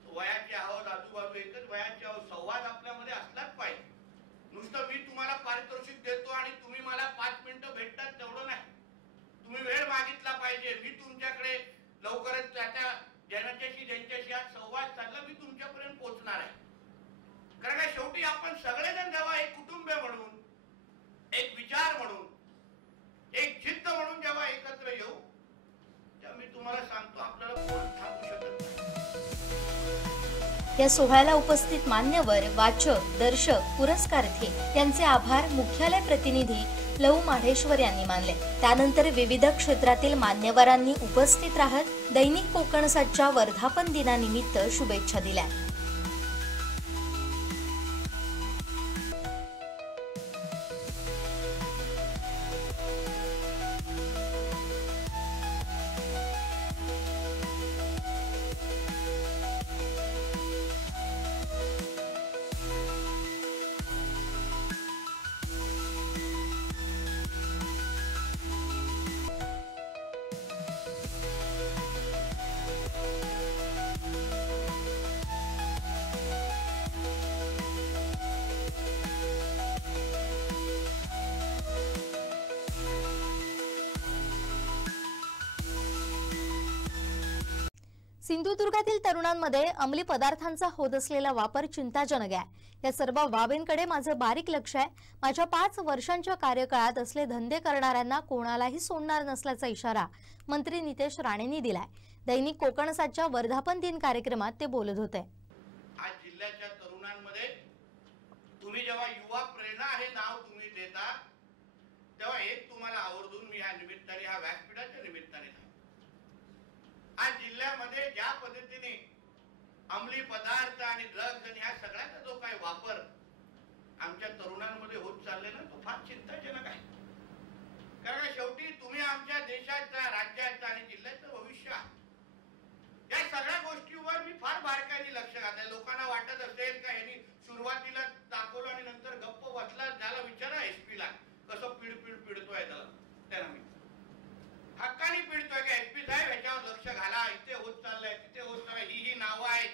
वयाचे आहोत, आजूबाजू एकच वयाचे आहोत, संवाद आपल्यामध्ये असलाच पाहिजे. नुसतं मी तुम्हाला पारितोषिक देतो आणि तुम्ही मला 5 मिनिटं भेटतात तेवढं नाही. तुम्ही वेळ मागितला पाहिजे. मी तुमच्याकडे लवकरच ज्यांच्याशी आज संवाद साधला मी तुमच्यापर्यंत पोहोचणार आहे. कारण का शेवटी आपण सगळेजण जेव्हा एक कुटुंब म्हणून, एक विचार म्हणून, एक जिद्द म्हणून जेव्हा एकत्र येऊ तेव्हा मी तुम्हाला सांगतो आपल्याला कोण थांबू शकत नाही. या सोहळ्याला उपस्थित मान्यवर, वाचक, दर्शक, पुरस्कारार्थी यांचे आभार मुख्यालय प्रतिनिधी लहू माढेश्वर यांनी मानले. त्यानंतर विविध क्षेत्रातील मान्यवरांनी उपस्थित राहत दैनिक कोकणसादच्या वर्धापन दिनानिमित्त शुभेच्छा दिल्या. सिंधुदुर्गातील तरुणांमध्ये अंमली पदार्थांचा होत असलेला वापर चिंताजनक आहे. या सर्व बाबींकडे माझं बारीक लक्ष आहे. माझ्या 5 वर्षांच्या कार्यकाळात असले धंदे करणाऱ्यांना कोणालाही सोडणार नसल्याचा इशारा मंत्री नितेश राणेंनी दिलाय. दैनिक कोकणसादच्या वर्धापन दिन कार्यक्रमात ते बोलत होते. आज जिल्ह्याच्या तरुणांमध्ये तुम्ही जेव्हा युवा प्रेरणा हे नाव तुम्ही देता तेव्हा एक तुम्हाला आवर्जून मी या निमित्ताने, ह्या व्यासपीठाच्या निमित्ताने, आज जिल्ह्यामध्ये ज्या पद्धतीने अंमली पदार्थ आणि ड्रग्ज आणि ह्या सगळ्याचा जो काही वापर आमच्या तरुणांमध्ये होत चाललेला तो फार चिंताजनक आहे. कारण शेवटी तुम्ही आमच्या देशाचा, राज्याचा आणि जिल्ह्याचं भविष्य आहे. या सगळ्या गोष्टीवर मी फार बारकाईने लक्ष घातलंय. लोकांना वाटत असेल का यांनी सुरुवातीला दाखवलं आणि नंतर गप्प बसला, त्याला विचारा एसपी ला कसं पिडतोय त्याला मी हक्काने पिडतोय का एसपी साहेब याच्यावर लक्ष घाला, इथे होत चाललंय, तिथे होत चाललंय, ही नावं आहेत.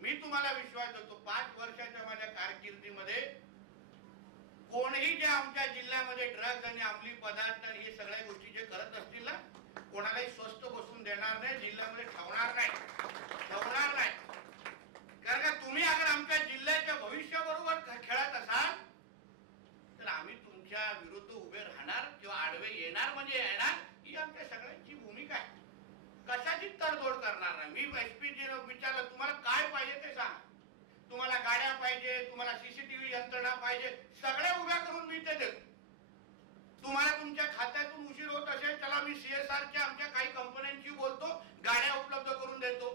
मी तुम्हाला विश्वास देतो 5 वर्षाच्या माझ्या कारकिर्दीमध्ये कोणीही जे आमच्या जिल्ह्यामध्ये ड्रग्ज आणि अंमली पदार्थ आणि हे सगळ्या गोष्टी जे करत असतील ना, कोणालाही स्वस्त बसून देणार नाही, जिल्ह्यामध्ये ठेवणार नाही. कारण का तुम्ही अगर आमच्या जिल्ह्याच्या भविष्याबरोबर खेळत असाल तर आम्ही तुमच्या विरुद्ध उभे राहणार किंवा आडवे येणार म्हणजे येणार, ही आमच्या सगळ्यांची भूमिका आहे. कशाची तडजोड करणार नाही. मी एसपी विचारलं तुम्हाला काय पाहिजे ते सांगा. तुम्हाला गाड्या पाहिजे, तुम्हाला सीसीटीव्ही यंत्रणा पाहिजे, सगळ्या उभ्या करून मी ते देतो. तुम्हाला तुमच्या खात्यातून उशीर होत असेल त्याला मी CSRच्या आमच्या काही कंपन्यांशी बोलतो, गाड्या उपलब्ध करून देतो.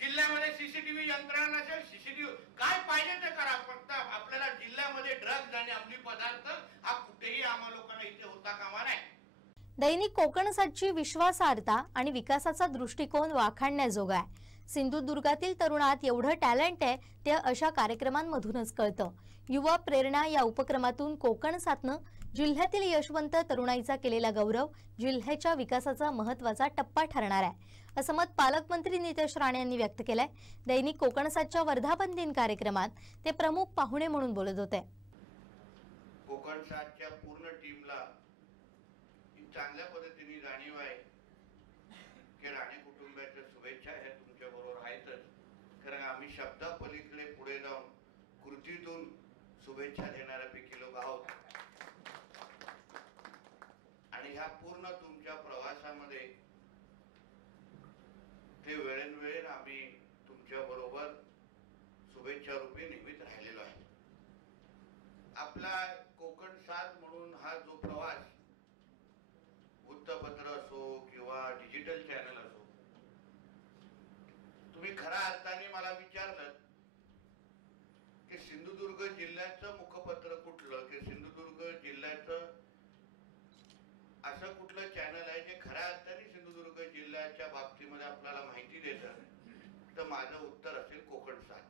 जिल्ह्यामध्ये सीसीटीव्ही यंत्रणा नसेल, सीसीटीव्ही काय पाहिजे ते करा. फक्त आपल्याला जिल्ह्यामध्ये ड्रग्ज आणि अंमली पदार्थ हा कुठेही आम्हा लोकांना इथे होता कामा नाही. दैनिक कोकणसादची विश्वासार्हता आणि विकासाचा दृष्टिकोन वाखाणण्याजोगा आहे. सिंधुदुर्गातील तरुणात एवढं टॅलेंट आहे ते अशा कार्यक्रमांमधूनच कळतं. युवा प्रेरणा या उपक्रमातून कोकणसादनं जिल्ह्यातील यशवंत तरुणाईचा केलेला गौरव जिल्ह्याच्या विकासाचा महत्त्वाचा टप्पा ठरणार आहे, असं मत पालकमंत्री नितेश राणे यांनी व्यक्त केलंय. दैनिक कोकणसादच्या वर्धापन दिन कार्यक्रमात ते प्रमुख पाहुणे म्हणून बोलत होते. कोकण सातच्या पूर्ण टीमला चांगल्या पद्धतीने जाणीव आहे की राणे कुटुंबाच्या शुभेच्छा ह्या तुमच्या बरोबर आहेतच, कारण आम्ही शब्दापलीकडे पुढे जाऊन कृतीतून शुभेच्छा देणाऱ्यापैकी लोक आहोत. आणि ह्या पूर्ण तुमच्या प्रवासामध्ये ते वेळेनवेळेस आम्ही तुमच्या बरोबर शुभेच्छा रूपी नेहमीच राहिलेलो आहे. आपला कोकण सात म्हणून हा जो प्रवास वृत्तपत्र असो किंवा डिजिटल चॅनल असो, तुम्ही खऱ्या अर्थाने मला विचारलं की सिंधुदुर्ग जिल्ह्याचं मुखपत्र कुठलं, की सिंधुदुर्ग जिल्ह्याचं असं कुठलं चॅनल आहे जे खऱ्या अर्थाने सिंधुदुर्ग जिल्ह्याच्या बाबतीमध्ये आपल्याला माहिती देतं, तर माझं उत्तर असेल कोकण सात.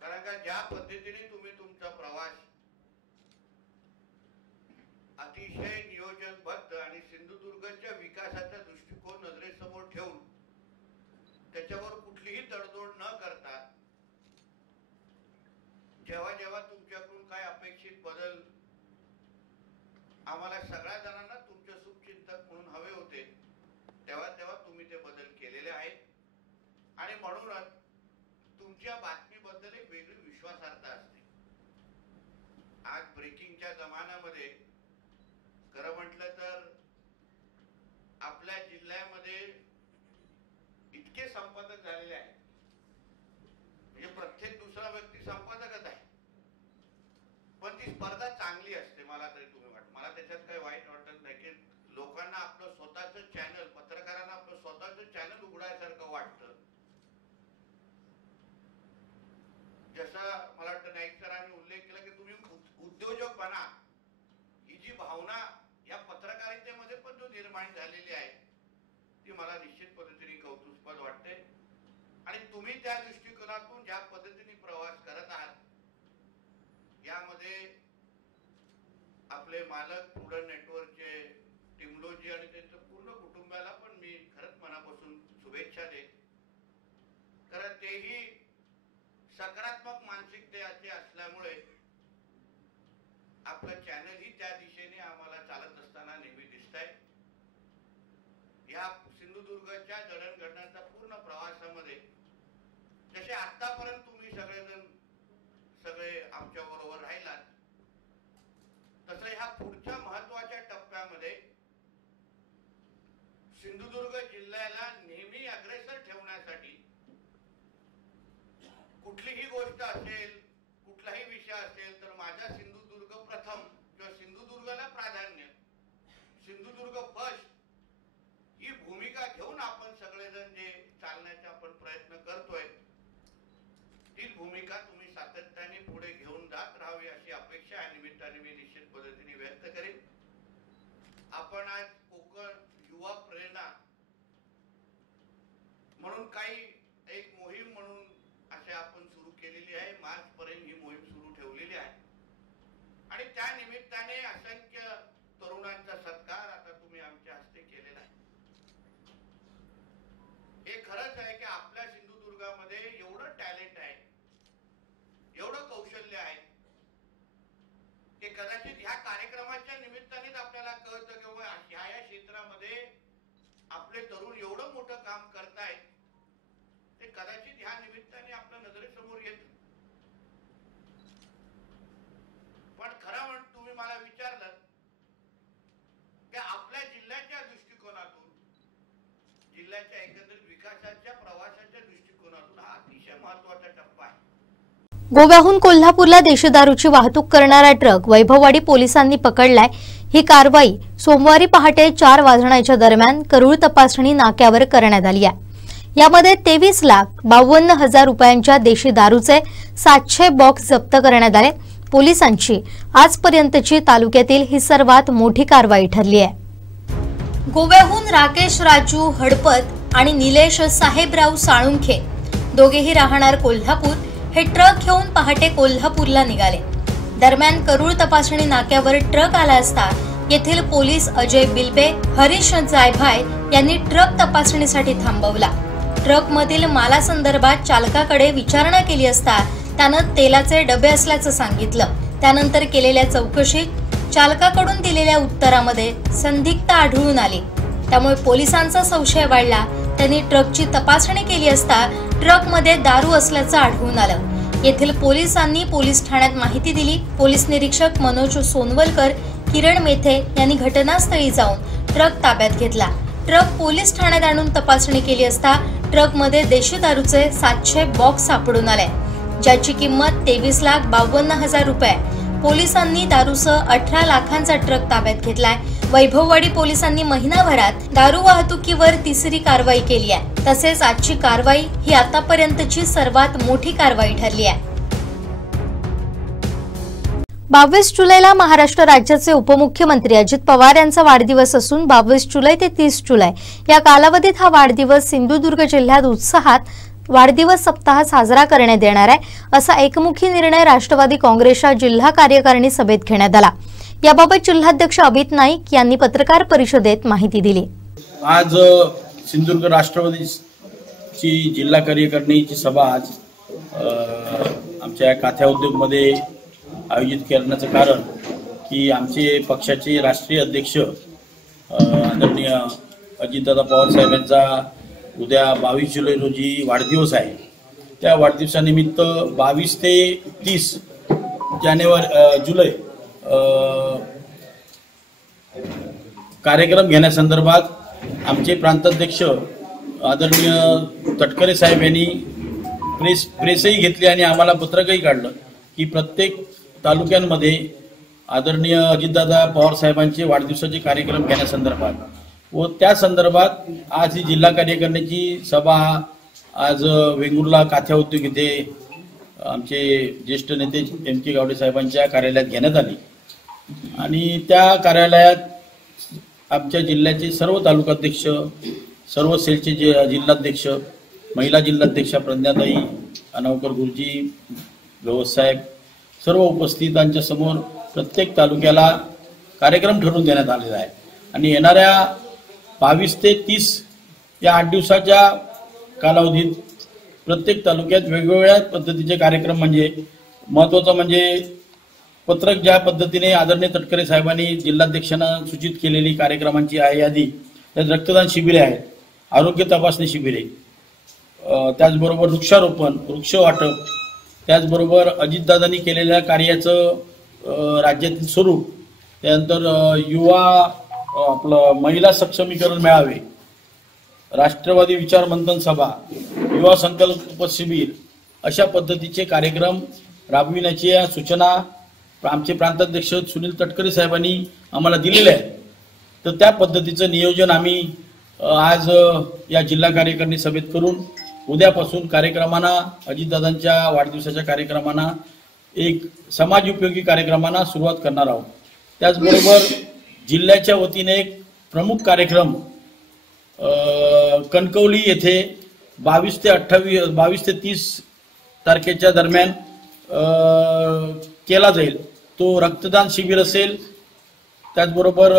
कारण का ज्या पद्धतीने तुम्ही तुमचा प्रवास अतिशय नियोजनबद्ध आणि सिंधुदुर्गच्या विकासाचा दृष्टिकोन नजरेसमोर ठेवून त्याच्यावर कुठलीही तडजोड न करता जेव्हा जेव्हा तुमच्याकडून काय अपेक्षित बदल आम्हाला सगळ्या जणांना तुमचे शुभचिंतक म्हणून हवे होते, तेव्हा तेव्हा तुम्ही ते बदल केलेले आहेत. आणि म्हणूनच तुमच्या बातमीबद्दल एक वेगळी विश्वासार्हता असते. आज ब्रेकिंगच्या जमान्यामध्ये खरं म्हटलं तर आपल्या जिल्ह्यामध्ये इतके संपादक झालेले आहेत, म्हणजे प्रत्येक दुसरा व्यक्ती संपादकच आहे. पण ती स्पर्धा चांगली असते मला तरी तुम्ही वाटत. मला त्याच्यात काही वाईट वाटत नाही की लोकांना आपलं स्वतःचं चॅनल, पत्रकारांना आपलं स्वतःचं चॅनल उघडायसारखं वाटतं. जसं मला वाटतं नाईक सरांनी उल्लेख केला की तुम्ही उद्योजक बना, ही जी भावना या पत्रकारितेमध्ये पण जो निर्माण झालेली आहे ती मला निश्चित पद्धतीने कौतुकास्पद वाटते. आणि तुम्ही त्या दृष्टिकोनातून ज्या पद्धतीने प्रवास करत आहात, यामध्ये आपले मालक प्रुडंट नेटवर्कचे टिमलोजी आणि त्यांच्या पूर्ण कुटुंबाला पण मी खरंच मनापासून शुभेच्छा देईन. कारण तेही सकारात्मक मानसिकतेचे असल्यामुळे आपलं चॅनल ही त्या दिशेने आम्हाला चालत असताना नेहमी दिसत आहे. या सिंधुदुर्गच्या जडणघडणाच्या पूर्ण प्रवासामध्ये जसे आतापर्यंत तुम्ही सगळेजण सगळे आमच्या बरोबर राहिलात, तसं ह्या पुढच्या महत्वाच्या टप्प्यामध्ये सिंधुदुर्ग जिल्ह्याला नेहमी अग्रेसर ठेवण्यासाठी कुठलीही गोष्ट असेल, कुठलाही विषय असेल तर माझा सिंधुदुर्ग प्रथम किंवा सिंधुदुर्गला प्राधान्य, सिंधुदुर्ग फर्स्ट ही भूमिका घेऊन आपण सगळेजण जे चालण्याचा आपण प्रयत्न करतोय, ती भूमिका तुम्ही सातत्याने पुढे घेऊन जात राहावी अशी अपेक्षा या निमित्ताने मी निश्चित पद्धतीने व्यक्त करेन. आपण आज कोकण युवा प्रेरणा म्हणून काही एक मोहीम म्हणून असे आपण सुरू केलेली आहे. मार्च पर्यंत ही मोहीम सुरू ठेवलेली आहे आणि त्या निमित्ताने असंख्य तरुणांचा सत्कार आता तुम्ही आमच्या हस्ते केलेला आहे. हे खरंच आहे की आपल्या सिंधुदुर्गामध्ये एवढं टॅलेंट आहे, एवढं कौशल्य आहे की कदाचित ह्या कार्यक्रमाच्या निमित्तानेच आपल्याला कळतं की ह्या क्षेत्रामध्ये आपले तरुण एवढं मोठं काम करतायत, ते कदाचित ह्या निमित्ताने आपल्या नजरेसमोर येत. पण खरं म्हणून तुम्ही मला विचारलं की आपल्या जिल्ह्याच्या दृष्टिकोनातून, जिल्ह्याच्या एकंदरीत विकासाच्या प्रवासाच्या दृष्टिकोनातून हा अतिशय महत्वाचा टप्पा आहे. गोव्याहून कोल्हापूरला देशी दारूची वाहतूक करणारा ट्रक वैभववाडी पोलिसांनी पकडलाय. ही कारवाई सोमवारी पहाटे 4 वाजण्याच्या दरम्यान करूळ तपासणी नाक्यावर करण्यात आली आहे. यामध्ये 23,52,000 रुपयांच्या देशी दारूचे 700 बॉक्स जप्त करण्यात आले. पोलिसांची आजपर्यंतची तालुक्यातील ही सर्वात मोठी कारवाई ठरली आहे. गोव्याहून राकेश राजू हडपत आणि निलेश साहेबराव साळुंखे दोघेही राहणार कोल्हापूर हे ट्रक घेऊन पहाटे कोल्हापूरला निघाले. दरम्यान करूळ तपासणी नाक्यावर ट्रक आला असता येथील पोलीस अजय बिल्बे, हरीश जायभाय यांनी ट्रक तपासणीसाठी थांबवला. ट्रकमधील मालासंदर्भात चालकाकडे विचारणा केली असता त्यानं तेलाचे डबे असल्याचं सांगितलं। त्यानंतर केलेल्या चौकशीत चालकाकडून दिलेल्या उत्तरामध्ये संदिग्धता आढळून आली। त्यामुळे पोलिसांचा संशय वाढला। त्यांनी ट्रकची तपासणी केली असता ट्रकमध्ये दारू असल्याचं आढळून आलं। येथील पोलिसांनी पोलीस ठाण्यात माहिती दिली। पोलीस निरीक्षक मनोज सोनवलकर, किरण मेथे यांनी घटनास्थळी जाऊन ट्रक ताब्यात घेतला। ट्रक पोलीस ठाण्यात आणून तपासणी केली असता ट्रकमध्ये देशी दारूचे 700 बॉक्स सापडून आले, ज्याची किंमत 23,52,000 रुपये। पोलिसांनी दारूसह 18 लाखांचा ट्रक ताब्यात घेतलाय। वैभववाडी पोलिसांनी महिनाभरात दारू वाहतुकीवर तिसरी कारवाई केली आहे। तसेच आजची कारवाई ही आतापर्यंतची सर्वात मोठी कारवाई ठरली आहे। 22 जुलैला महाराष्ट्र राज्याचे उपमुख्यमंत्री अजित पवार यांचा वाढदिवस असून 22 जुलै ते 30 जुलै या कालावधीत हा वाढदिवस सिंधुदुर्ग जिल्ह्यात उत्साहात वाढदिवस सप्ताह साजरा करण्यात येणार आहे, असा एकमुखी निर्णय राष्ट्रवादी काँग्रेसच्या जिल्हा कार्यकारिणी सभेत घेण्यात आला। याबाबत जिल्हाध्यक्ष अभित नाईक यांनी पत्रकार परिषदेत माहिती दिली। आज सिंधुदुर्ग राष्ट्रवादीची जिल्हा कार्यकारिणीची सभा आज आमच्या काथ्या उद्योगमध्ये आयोजित करण्याचं कारण की आमचे पक्षाचे राष्ट्रीय अध्यक्ष आदरणीय अजितदादा पवार साहेब यांचा उद्या 22 जुलै रोजी वाढदिवस आहे। त्या वाढदिवसानिमित्त 22 ते 30 जुलै कार्यक्रम घेण्यासंदर्भात आमचे प्रांताध्यक्ष आदरणीय तटकरे साहेब यांनी प्रेसही घेतली आणि आम्हाला पत्रकही काढलं की प्रत्येक तालुक्यांमध्ये आदरणीय अजितदादा पवार साहेबांचे वाढदिवसाचे कार्यक्रम घेण्यासंदर्भात व त्या संदर्भात आज ही जिल्हा कार्यकारिणीची सभा आज वेंगुर्ला काथ्या उद्योग येथे आमचे ज्येष्ठ नेते M.K. गावडे साहेबांच्या कार्यालयात घेण्यात आली आणि त्या कार्यालयात आमच्या जिल्ह्याचे सर्व तालुकाध्यक्ष, सर्व सेलचे जिल्हाध्यक्ष, महिला जिल्हाध्यक्षा प्रज्ञाताई, अनावकर गुरुजी, गवस साहेब सर्व उपस्थितांच्या समोर प्रत्येक तालुक्याला कार्यक्रम ठरवून देण्यात आलेला आहे आणि येणाऱ्या 22 ते 30 या 8 दिवसाच्या कालावधीत प्रत्येक तालुक्यात वेगवेगळ्या पद्धतीचे कार्यक्रम म्हणजे महत्त्वाचं म्हणजे पत्रक ज्या पद्धतीने आदरणीय तटकरे साहेबांनी जिल्हाध्यक्षांना सूचित केलेली कार्यक्रमांची आहे यादी, त्यात रक्तदान शिबिरे आहेत, आरोग्य तपासणी शिबिरे, त्याचबरोबर वृक्षारोपण, वृक्ष वाटप, त्याचबरोबर अजितदादांनी केलेल्या कार्याचं राज्यातील स्वरूप, त्यानंतर युवा आपलं महिला सक्षमीकरण मेळावे, राष्ट्रवादी विचार मंथन सभा, युवा संकल्प शिबिर अशा पद्धतीचे कार्यक्रम राबविण्याची सूचना आमचे प्रांताध्यक्ष सुनील तटकरे साहेबांनी आम्हाला दिलेल्या आहेत। तर त्या पद्धतीचं नियोजन आम्ही आज या जिल्हा कार्यकारिणी सभेत करून उद्यापासून कार्यक्रमांना, अजितदादांच्या वाढदिवसाच्या कार्यक्रमांना, एक समाज उपयोगी कार्यक्रमांना सुरुवात करणार आहोत। त्याचबरोबर जिल्ह्याच्या वतीने एक प्रमुख कार्यक्रम कणकवली येथे 22 ते 30 तारखेच्या दरम्यान केला जाईल। तो रक्तदान शिबिर असेल, त्याचबरोबर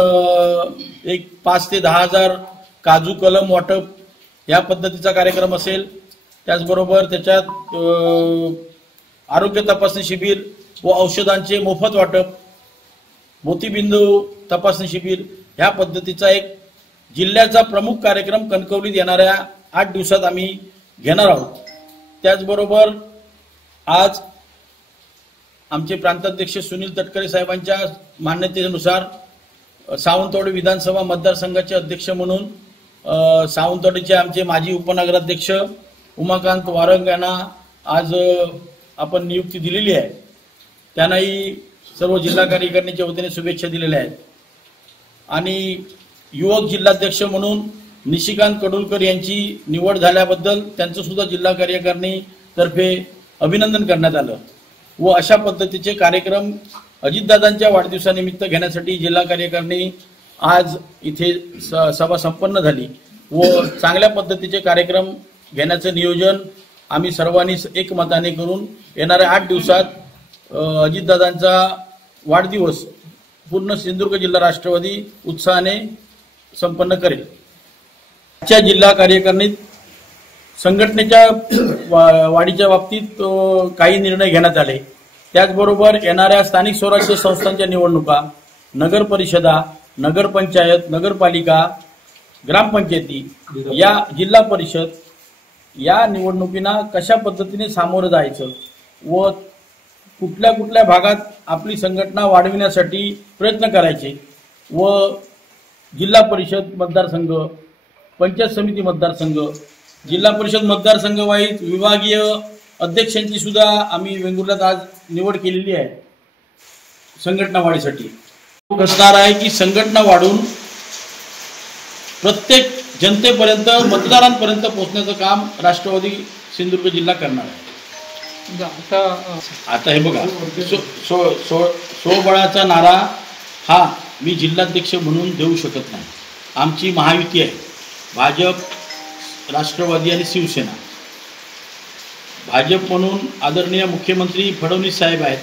एक 5 ते 10 हजार काजू कलम वाटप या पद्धतीचा कार्यक्रम असेल, त्याचबरोबर त्याच्यात आरोग्य तपासणी शिबिर व औषधांचे मोफत वाटप, मोतीबिंदू तपासणी शिबिर ह्या पद्धतीचा एक जिल्ह्याचा प्रमुख कार्यक्रम कणकवलीत येणाऱ्या 8 दिवसात आम्ही घेणार आहोत। त्याचबरोबर आज आमचे प्रांताध्यक्ष सुनील तटकरे साहेबांच्या मान्यतेनुसार सावंतवाडी विधानसभा मतदारसंघाचे अध्यक्ष म्हणून सावंतवाडीचे आमचे माजी उपनगराध्यक्ष उमाकांत वारंग यांना आज आपण नियुक्ती दिलेली आहे। त्यांनाही सर्व जिल्हा कार्यकारिणीच्या वतीने शुभेच्छा दिलेल्या आहेत आणि युवक जिल्हाध्यक्ष म्हणून निशिकांत कडुलकर यांची निवड झाल्याबद्दल त्यांचं सुद्धा जिल्हा कार्यकारिणी तर्फे अभिनंदन करण्यात आलं व अशा पद्धतीचे कार्यक्रम अजितदादांच्या वाढदिवसानिमित्त घेण्यासाठी जिल्हा कार्यकारिणी आज इथे सभा संपन्न झाली व चांगल्या पद्धतीचे कार्यक्रम घेण्याचं नियोजन आम्ही सर्वांनी एकमताने करून येणाऱ्या 8 दिवसात अजितदादांचा वाढदिवस पूर्ण सिंधुदुर्ग जिल्हा राष्ट्रवादी उत्साहाने संपन्न करेल। आजच्या जिल्हा कार्यकारिणीत संघटनेच्या वाढीच्या बाबतीत काही निर्णय घेण्यात आले. त्याचबरोबर येणाऱ्या स्थानिक स्वराज्य संस्थांच्या निवडणुका, नगर परिषदा, नगरपंचायत, नगरपालिका, ग्रामपंचायती, या जिल्हा परिषद या निवडणुकींना कशा पद्धतीने सामोरं जायचं व कुठल्या कुठल्या भागात आपली संघटना वाढविण्यासाठी प्रयत्न करायचे व जिल्हा परिषद मतदारसंघ, पंचायत समिती मतदारसंघ, जिल्हा परिषद मतदारसंघ वाईज विभागीय अध्यक्षांची सुद्धा आम्ही वेंगुर्ल्यात आज निवड केलेली आहे संघटना वाढीसाठी. असणार आहे की संघटना वाढून प्रत्येक जनतेपर्यंत, मतदारांपर्यंत पोहोचण्याचं काम राष्ट्रवादी सिंधुदुर्ग जिल्हा करणार आहे. आता हे बघा, स्वबळाचा नारा हा मी जिल्हाध्यक्ष म्हणून देऊ शकत नाही. आमची महायुती आहे, भाजप, राष्ट्रवादी आणि शिवसेना. भाजप म्हणून आदरणीय मुख्यमंत्री फडणवीस साहेब आहेत,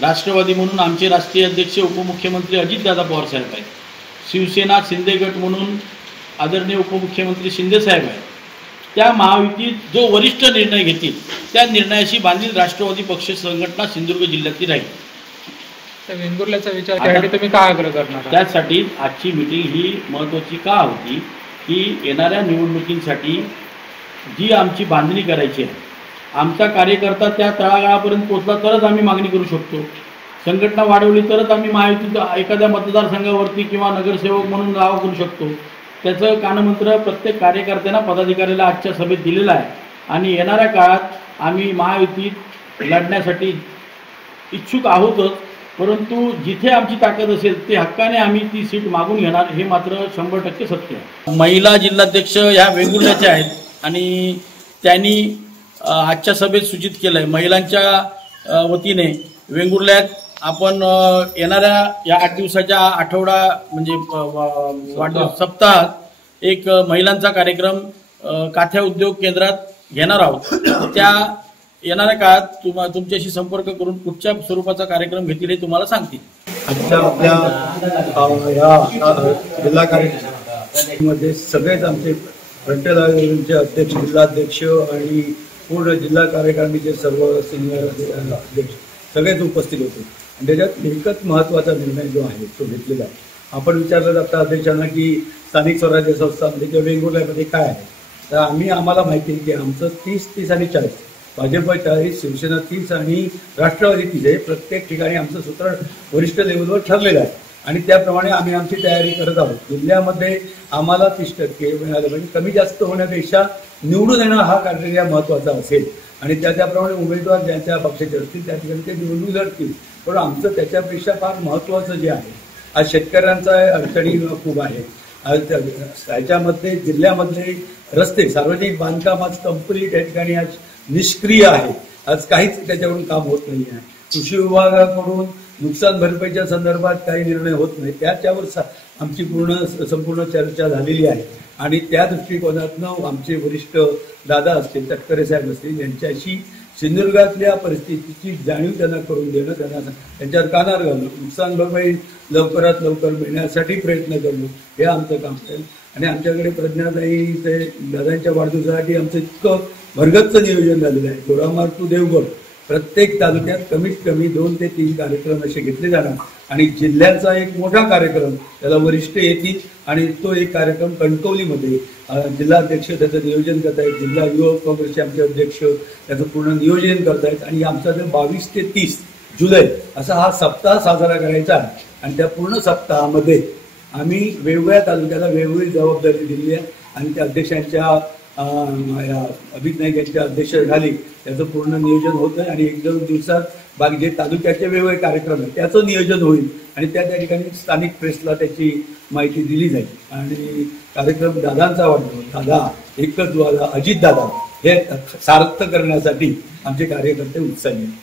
राष्ट्रवादी म्हणून आमचे राष्ट्रीय अध्यक्ष उपमुख्यमंत्री अजितदादा पवार साहेब आहेत, शिवसेना शिंदे गट म्हणून आदरणीय उपमुख्यमंत्री शिंदे साहेब आहेत. त्या महायुतीत जो वरिष्ठ निर्णय घेतील त्या निर्णयाशी बांधील राष्ट्रवादी पक्ष संघटना सिंधुदुर्ग जिल्ह्यातली राहील. वेंगुर्ल्याचा विचार त्यासाठी तुम्ही काय आग्रह करणार? त्यासाठी आजची मीटिंग ही महत्त्वाची का होती की येणाऱ्या निवडणुकींसाठी जी आमची बांधणी करायची आहे, आमचा कार्यकर्ता त्या तळागाळापर्यंत पोहोचला तरच आम्ही मागणी करू शकतो. संघटना वाढवली तरच आम्ही महायुतीत एखाद्या मतदारसंघावरती किंवा नगरसेवक म्हणून दावा करू शकतो. त्याचं कानमंत्र प्रत्येक कार्यकर्त्यांना, पदाधिकाऱ्याला आजच्या सभेत दिलेलं आहे आणि येणाऱ्या काळात आम्ही महायुतीत लढण्यासाठी इच्छुक आहोतच, परंतु जिथे आमची ताकद असेल ते हक्काने आम्ही ती सीट मागून घेणार, हे मात्र 100% सत्य आहे. महिला जिल्हाध्यक्ष ह्या वेंगुर्ल्याच्या आहेत आणि त्यांनी आजच्या सभेत सूचित केलं आहे महिलांच्या वतीने वेंगुर्ल्यात आपण येणाऱ्या या 8 दिवसाच्या आठवडा म्हणजे वाढदिवस सप्ताहात एक महिलांचा कार्यक्रम काथ्या उद्योग केंद्रात घेणार आहोत. त्या येणाऱ्या काळात तुमच्याशी संपर्क करून कुठच्या स्वरूपाचा कार्यक्रम घेतील हे तुम्हाला सांगतील. आजच्या आपल्या या जिल्हा कार्यक्रमामध्ये सगळेच आमचे फ्रंटल आयोजनचे अध्यक्ष, जिल्हाध्यक्ष आणि पूर्ण जिल्हा कार्यकारिणीचे सर्व सिनियर अध्यक्ष सगळेच उपस्थित होते. आणि त्याच्यात एकच महत्त्वाचा निर्णय जो आहे तो घेतलेला आहे. आपण विचारलं जातं अध्यक्षांना की स्थानिक स्वराज्य संस्थांमध्ये किंवा वेंगुर्ल्यामध्ये काय आहे, तर आम्हाला माहिती आहे की आमचं 30 आणि 40, भाजप 40, शिवसेना 30 आणि राष्ट्रवादी 30 आहे. प्रत्येक ठिकाणी आमचं सूत्र वरिष्ठ लेवलवर ठरलेलं आहे आणि त्याप्रमाणे आम्ही आमची तयारी करत आहोत. जिल्ह्यामध्ये आम्हाला 30% मिळालं म्हणजे कमी जास्त होण्यापेक्षा निवडून येणं हा क्रायटेरिया महत्त्वाचा असेल आणि त्याप्रमाणे उमेदवार ज्यांच्या पक्षाचे असतील त्या ठिकाणी ते निवडून लढतील. पण आमचं त्याच्यापेक्षा फार महत्त्वाचं जे आहे, आज शेतकऱ्यांचा अडचणी खूप आहे. त्याच्यामध्ये जिल्ह्यामधले रस्ते, सार्वजनिक बांधकाम आज कंप्लीट या ठिकाणी आज निष्क्रिय आहे. आज काहीच त्याच्यावरून काम होत नाही आहे. कृषी विभागाकडून नुकसान भरपाईच्या संदर्भात काही निर्णय होत नाही. त्याच्यावर आमची संपूर्ण चर्चा झालेली आहे आणि त्या दृष्टिकोनातनं आमचे वरिष्ठ दादा असतील, तटकरे साहेब असतील, यांच्याशी सिंधुदुर्गातल्या परिस्थितीची जाणीव त्यांना करून देणं, त्यांच्यावर कानार घालणं, नुकसान भरपाई लवकरात लवकर मिळण्यासाठी प्रयत्न करणं हे आमचं काम आहे. आणि आमच्याकडे प्रज्ञाताई ते दादांच्या वाढदिवसासाठी आमचं इतकं भरगच्च नियोजन झालेलं आहे. गोरामार टू देवगड प्रत्येक तालुक्यात कमीत कमी 2 ते 3 कार्यक्रम असे घेतले जाणार आणि जिल्ह्याचा एक मोठा कार्यक्रम त्याला वरिष्ठ येतील आणि तो एक कार्यक्रम कणकवलीमध्ये जिल्हाध्यक्ष त्याचं नियोजन करतायत, जिल्हा युवक काँग्रेसचे आमचे अध्यक्ष त्याचं पूर्ण नियोजन करतायत आणि आमचा जर 22 ते 30 जुलै असा हा सप्ताह साजरा करायचा आहे. आणि त्या पूर्ण सप्ताहामध्ये आम्ही वेगवेगळ्या तालुक्याला वेगवेगळी जबाबदारी दिली आहे आणि त्या अध्यक्षांच्या अभित नाईक यांच्या अध्यक्षतेखाली त्याचं पूर्ण नियोजन होतं आणि 1-2 दिवसात बाकी जे तालुक्याचे वेगवेगळे कार्यक्रम आहेत त्याचं नियोजन होईल आणि त्या ठिकाणी स्थानिक प्रेसला त्याची माहिती दिली जाईल. आणि कार्यक्रम दादांचा वाटतो, दादा एकच वादा, अजितदादा हे सार्थ करण्यासाठी आमचे कार्यकर्ते उत्साही आहेत.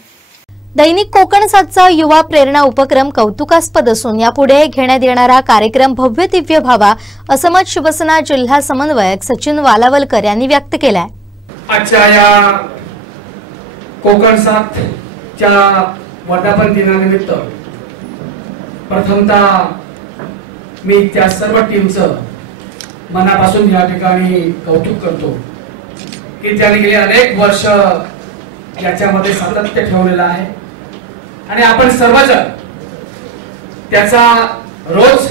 दैनिक कोकण 7चा युवा प्रेरणा उपक्रम कौतुकास्पद असून यापुढे घेण्यात येणारा कार्यक्रम भव्य दिव्य व्हावा असं मत शिवसेना जिल्हा समन्वयक सचिन वालावलकर यांनी व्यक्त केलंय. आजच्या या कोकण 7च्या वर्धापन दिनानिमित्त प्रथमतः मी त्या सर्व टीमचं मनापासून या ठिकाणी कौतुक करतो. की त्यांनी गेली अनेक वर्ष याच्यामध्ये सातत्य ठेवलेलं आहे आणि आपण सर्वजण त्याचा रोज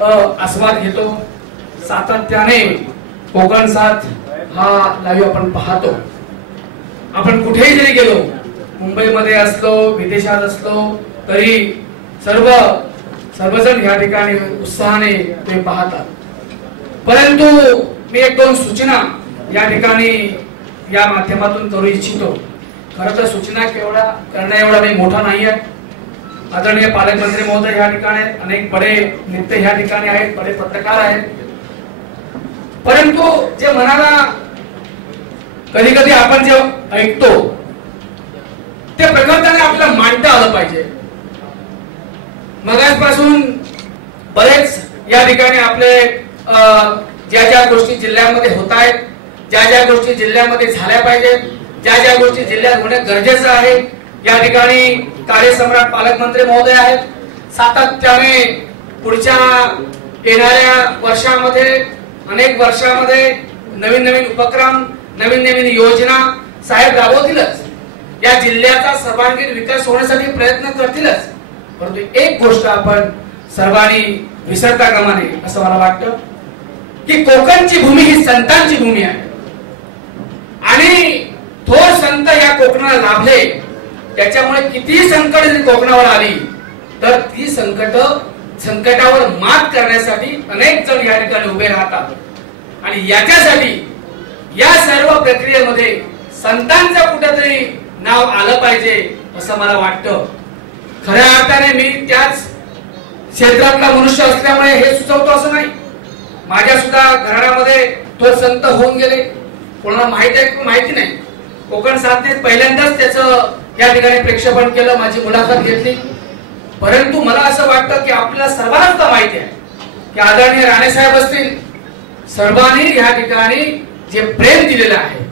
आस्वाद घेतो। सातत्याने कोकण 7 हा लाईव्ह आपण पाहतो। आपण कुठेही जरी गेलो, मुंबईमध्ये असलो, विदेशात असलो, तरी सर्वजण या ठिकाणी उत्साहाने ते पाहतात। परंतु मी 1-2 सूचना या ठिकाणी या माध्यमातून करू इच्छितो। खरं तर सूचना करण्या एवढा मी मोठा नाही आहे। आदरणीय पालकमंत्री महोदय या ठिकाणी, अनेक बडे नेते या ठिकाणी आहेत, बडे पत्रकार आहेत, परंतु जे मनाला कधी कधी आपण जे ऐकतो ते प्रकर्षाने आपल्याला मांडता आलं पाहिजे। मगाचपासून बरेच या ठिकाणी आपले ज्या गोष्टी जिल्ह्यामध्ये होत आहेत, ज्या गोष्टी जिल्ह्यामध्ये झाल्या पाहिजेत, ज्या गोष्टी जिल्ह्यात होणे गरजेचं आहे, या ठिकाणी कार्यसम्राट पालकमंत्री महोदय आहेत। सातत्याने पुढच्या येणाऱ्या वर्षामध्ये, अनेक वर्षामध्ये नवीन उपक्रम, नवीन योजना साहेब राबवतीलच। या जिल्ह्याचा सर्वांगीण विकास होण्यासाठी प्रयत्न करतीलच। परंतु एक गोष्ट आपण सर्वांनी विसरता कामा नये असं मला वाटतं की कोकणची भूमी ही संतांची भूमी आहे आणि थोर संत या कोकणाला लाभले, त्याच्यामुळे किती संकट जरी कोकणावर आली तर ती संकटावर मात करण्यासाठी अनेक जण या ठिकाणी उभे राहतात आणि याच्यासाठी या सर्व प्रक्रियेमध्ये संतांचं कुठेतरी नाव आलं पाहिजे असं मला वाटतं। खऱ्या अर्थाने मी त्याच क्षेत्रातला मनुष्य असल्यामुळे हे सुचवतो असं नाही। माझ्या सुद्धा घराण्यामध्ये थोर संत होऊन गेले, कोणाला माहिती आहे माहिती नाही। कोकण 7 ने पहिल्यांदाच त्याचं या ठिकाणी प्रेक्षेपण केलं, माझी मुलाखत घेतली। परंतु मला असं वाटतं की आपल्याला सर्वांनाच माहिती आहे की आदरणीय राणे साहेब असतील, सर्वांनी या ठिकाणी जे प्रेम दिलेलं आहे,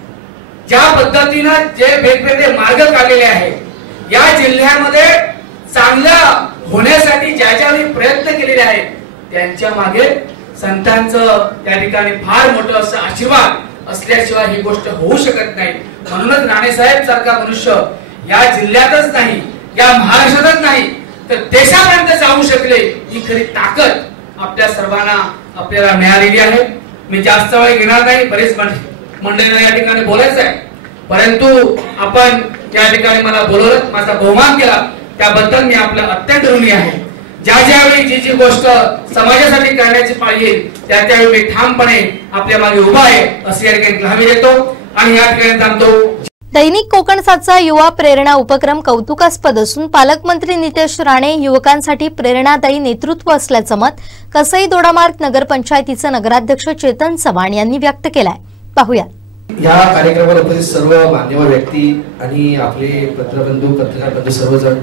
ज्या पद्धतीनं जे वेगवेगळे मार्ग काढलेले आहेत, या जिल्ह्यामध्ये चांगलं होण्यासाठी ज्या प्रयत्न केलेले आहेत, त्यांच्या मागे संतांचं त्या ठिकाणी फार मोठं असं आशीर्वाद असल्याशिवाय ही गोष्ट होऊ शकत नाही। म्हणूनच राणे साहेब सारखा मनुष्य या जिल्ह्यातच नाही, या महाराष्ट्रातच नाही तर देशापर्यंत जाऊ शकले, ही खरी ताकद आपल्या सर्वांना आपल्याला मिळालेली आहे। मी जास्त वेळ घेणार नाही, बरेच मंडळींना या ठिकाणी बोलायचं आहे, परंतु आपण या ठिकाणी मला बोलवलं, माझा बहुमान केला, त्याबद्दल मी आपला अत्यंत ऋणी आहे। ज्यावेळी जी गोष्ट समाजासाठी करण्याची पाहिजे त्यावेळी मी ठामपणे आपल्या मागे उभा आहे असे या ठिकाणी हमी देतो आणि या ठिकाणी थांबतो। दैनिक कोकण 7चा युवा प्रेरणा उपक्रम कौतुकास्पद असून पालकमंत्री नितेश राणे युवकांसाठी प्रेरणादायी नेतृत्व असल्याचं मत कसई दोडामार्ग नगरपंचायतीचे नगराध्यक्ष चेतन चव्हाण यांनी व्यक्त केलंय। पाहूया। या कार्यक्रमाला उपस्थित सर्व मान्यवर व्यक्ती आणि आपले पत्रबंधू, पत्रकार बंधू सर्वजण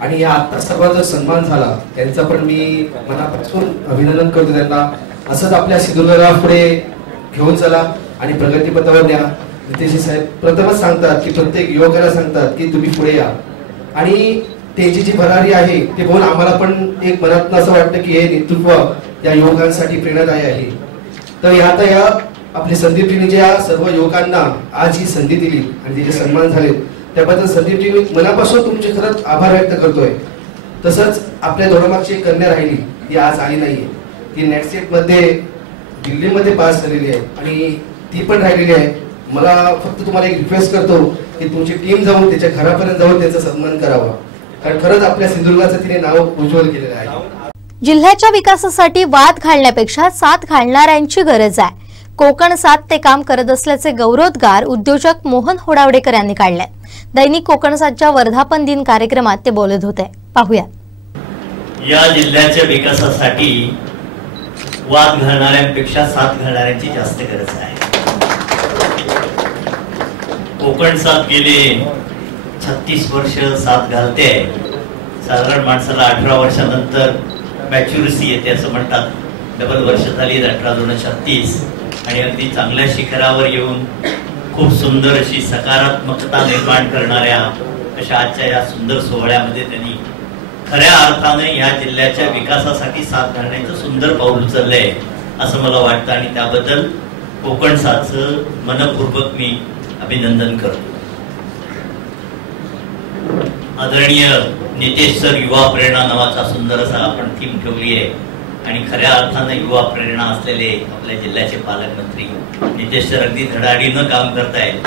आणि या आता सर्वांचा सन्मान झाला त्यांचा पण मी मनापासून अभिनंदन करतो त्यांना। असंच आपल्या सिंधुदुर्गाला पुढे घेऊन चला आणि प्रगतीपथावर न्या। नितेश साहेब प्रथमच सांगतात की प्रत्येक युवकाला सांगतात की तुम्ही पुढे या आणि त्याची जी भरारी आहे ते बघून आम्हाला पण एक मनात असं वाटतं की हे नेतृत्व या युवकांसाठी प्रेरणादायी आहे। तर आता या आपले संदीप टीने ज्या सर्व युवकांना आज ही संधी दिली आणि तिचे सन्मान झाले त्याबद्दल संदीप टीने मनापासून तुमचे खरंच आभार व्यक्त करतोय। तसंच आपल्या दोडामार्गची एक कन्या राहिली, ती आज आली नाहीये, ती नेटसेट मध्ये दिल्लीमध्ये पास झालेली आहे आणि ती पण राहिलेली आहे। मला फक्त तुम्हाला एक रिक्वेस्ट करतो की तुमची टीम जाऊन त्याच्या घरापर्यंत जाऊन त्याचा सन्मान करावा, कारण खरंच आपल्या सिंधुदुर्गाचं तिने नाव उज्ज्वल केलेलं आहे। जिल्ह्याच्या विकासासाठी वाद घालण्यापेक्षा साथ घालणाऱ्यांची गरज आहे। कोकण 7 ते काम करत असल्याचे गौरवोद्गार उद्योजक मोहन होडावडेकर यांनी काढले। दैनिक कोकण 7च्या वर्धापन दिन कार्यक्रमात ते बोलत होते। पाहूया। या जिल्ह्याच्या विकासासाठी वाद घालणाऱ्यांपेक्षा साथ घालणाऱ्यांची जास्त गरज आहे। कोकण 7 गेले 36 वर्ष साथ घालते। साधारण माणसाला 18 वर्षानंतर मॅच्युरिटी येते असं म्हणतात। डबल वर्ष झाली, 18-36 आणि अगदी चांगल्या शिखरावर येऊन खूप सुंदर अशी सकारात्मकता निर्माण करणाऱ्या अशा आजच्या या सुंदर सोहळ्यामध्ये त्यांनी खऱ्या अर्थाने या जिल्ह्याच्या विकासासाठी साथ घालण्याचं सुंदर पाऊल उचललंय असं मला वाटतं आणि त्याबद्दल कोकण साथचं मनपूर्वक मी अभिनंदन करतो. आदरणीय नितेश सर युवा प्रेरणा नावाचा सुंदर असा आपण थीम ठेवली आहे आणि खऱ्या अर्थानं युवा प्रेरणा असलेले आपल्या जिल्ह्याचे पालकमंत्री नितेश सर अगदी धडाडीनं काम करतायत.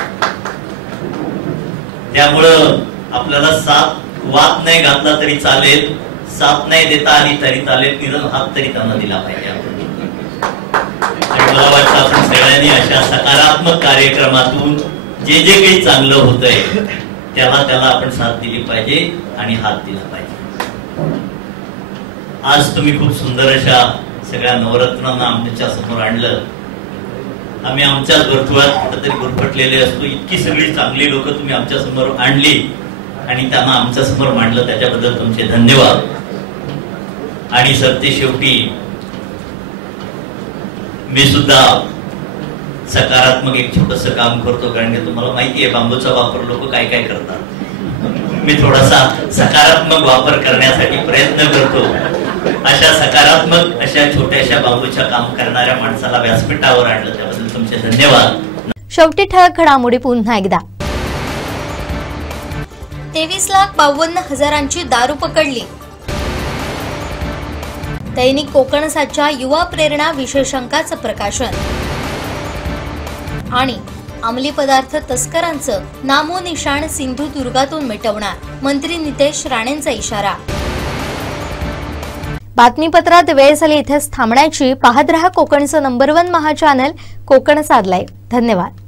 त्यामुळं आपल्याला साथ वाद नाही घातला तरी चालेल, साथ नाही देता आली तरी चालेल, निरन हात तरी त्यांना दिला पाहिजे. आणि मला वाटतं आपण सगळ्यांनी अशा सकारात्मक कार्यक्रमातून जे जे काही चांगलं होतंय त्याला आपण साथ दिली पाहिजे आणि हात दिला पाहिजे. आज तुम्ही खूप सुंदर अशा सगळ्या नवरत्नांना आमच्या समोर आणलं. आम्ही आमच्याच वर्तुळात कुठेतरी गुरफटलेले असतो. इतकी सगळी चांगली लोक तुम्ही आमच्या समोर आणली आणि त्यांना आमच्या समोर मांडलं, त्याच्याबद्दल तुमचे धन्यवाद. आणि सरते शेवटी मी सुद्धा सकारात्मक एक छोटस काम करतो, कारण की तुम्हाला माहिती आहे बांबूचा वापर लोक काय काय करतात. मी थोडासा सकारात्मक वापर करण्यासाठी प्रयत्न करतो. अशा सकारात्मक अशा छोट्याशा बांबूच्या काम करणाऱ्या माणसाला व्यासपीठावर आणलं, त्याबद्दल तुमचे धन्यवाद. शेवटी ठळक घडामोडी पुन्हा एकदा. 23,52,000ची दारू पकडली. दैनिक कोकण सातच्या युवा प्रेरणा विशेषांकाचं प्रकाशन. आणि अंमली पदार्थ तस्करांचं नामोनिशाण सिंधुदुर्गातून मिटवणार, मंत्री नितेश राणेंचा इशारा. बातमीपत्रात वेळ झाली इथेच थांबण्याची. पाहत रहा कोकणचं नंबर 1 महा चॅनल कोकण साध लाईव्ह. धन्यवाद.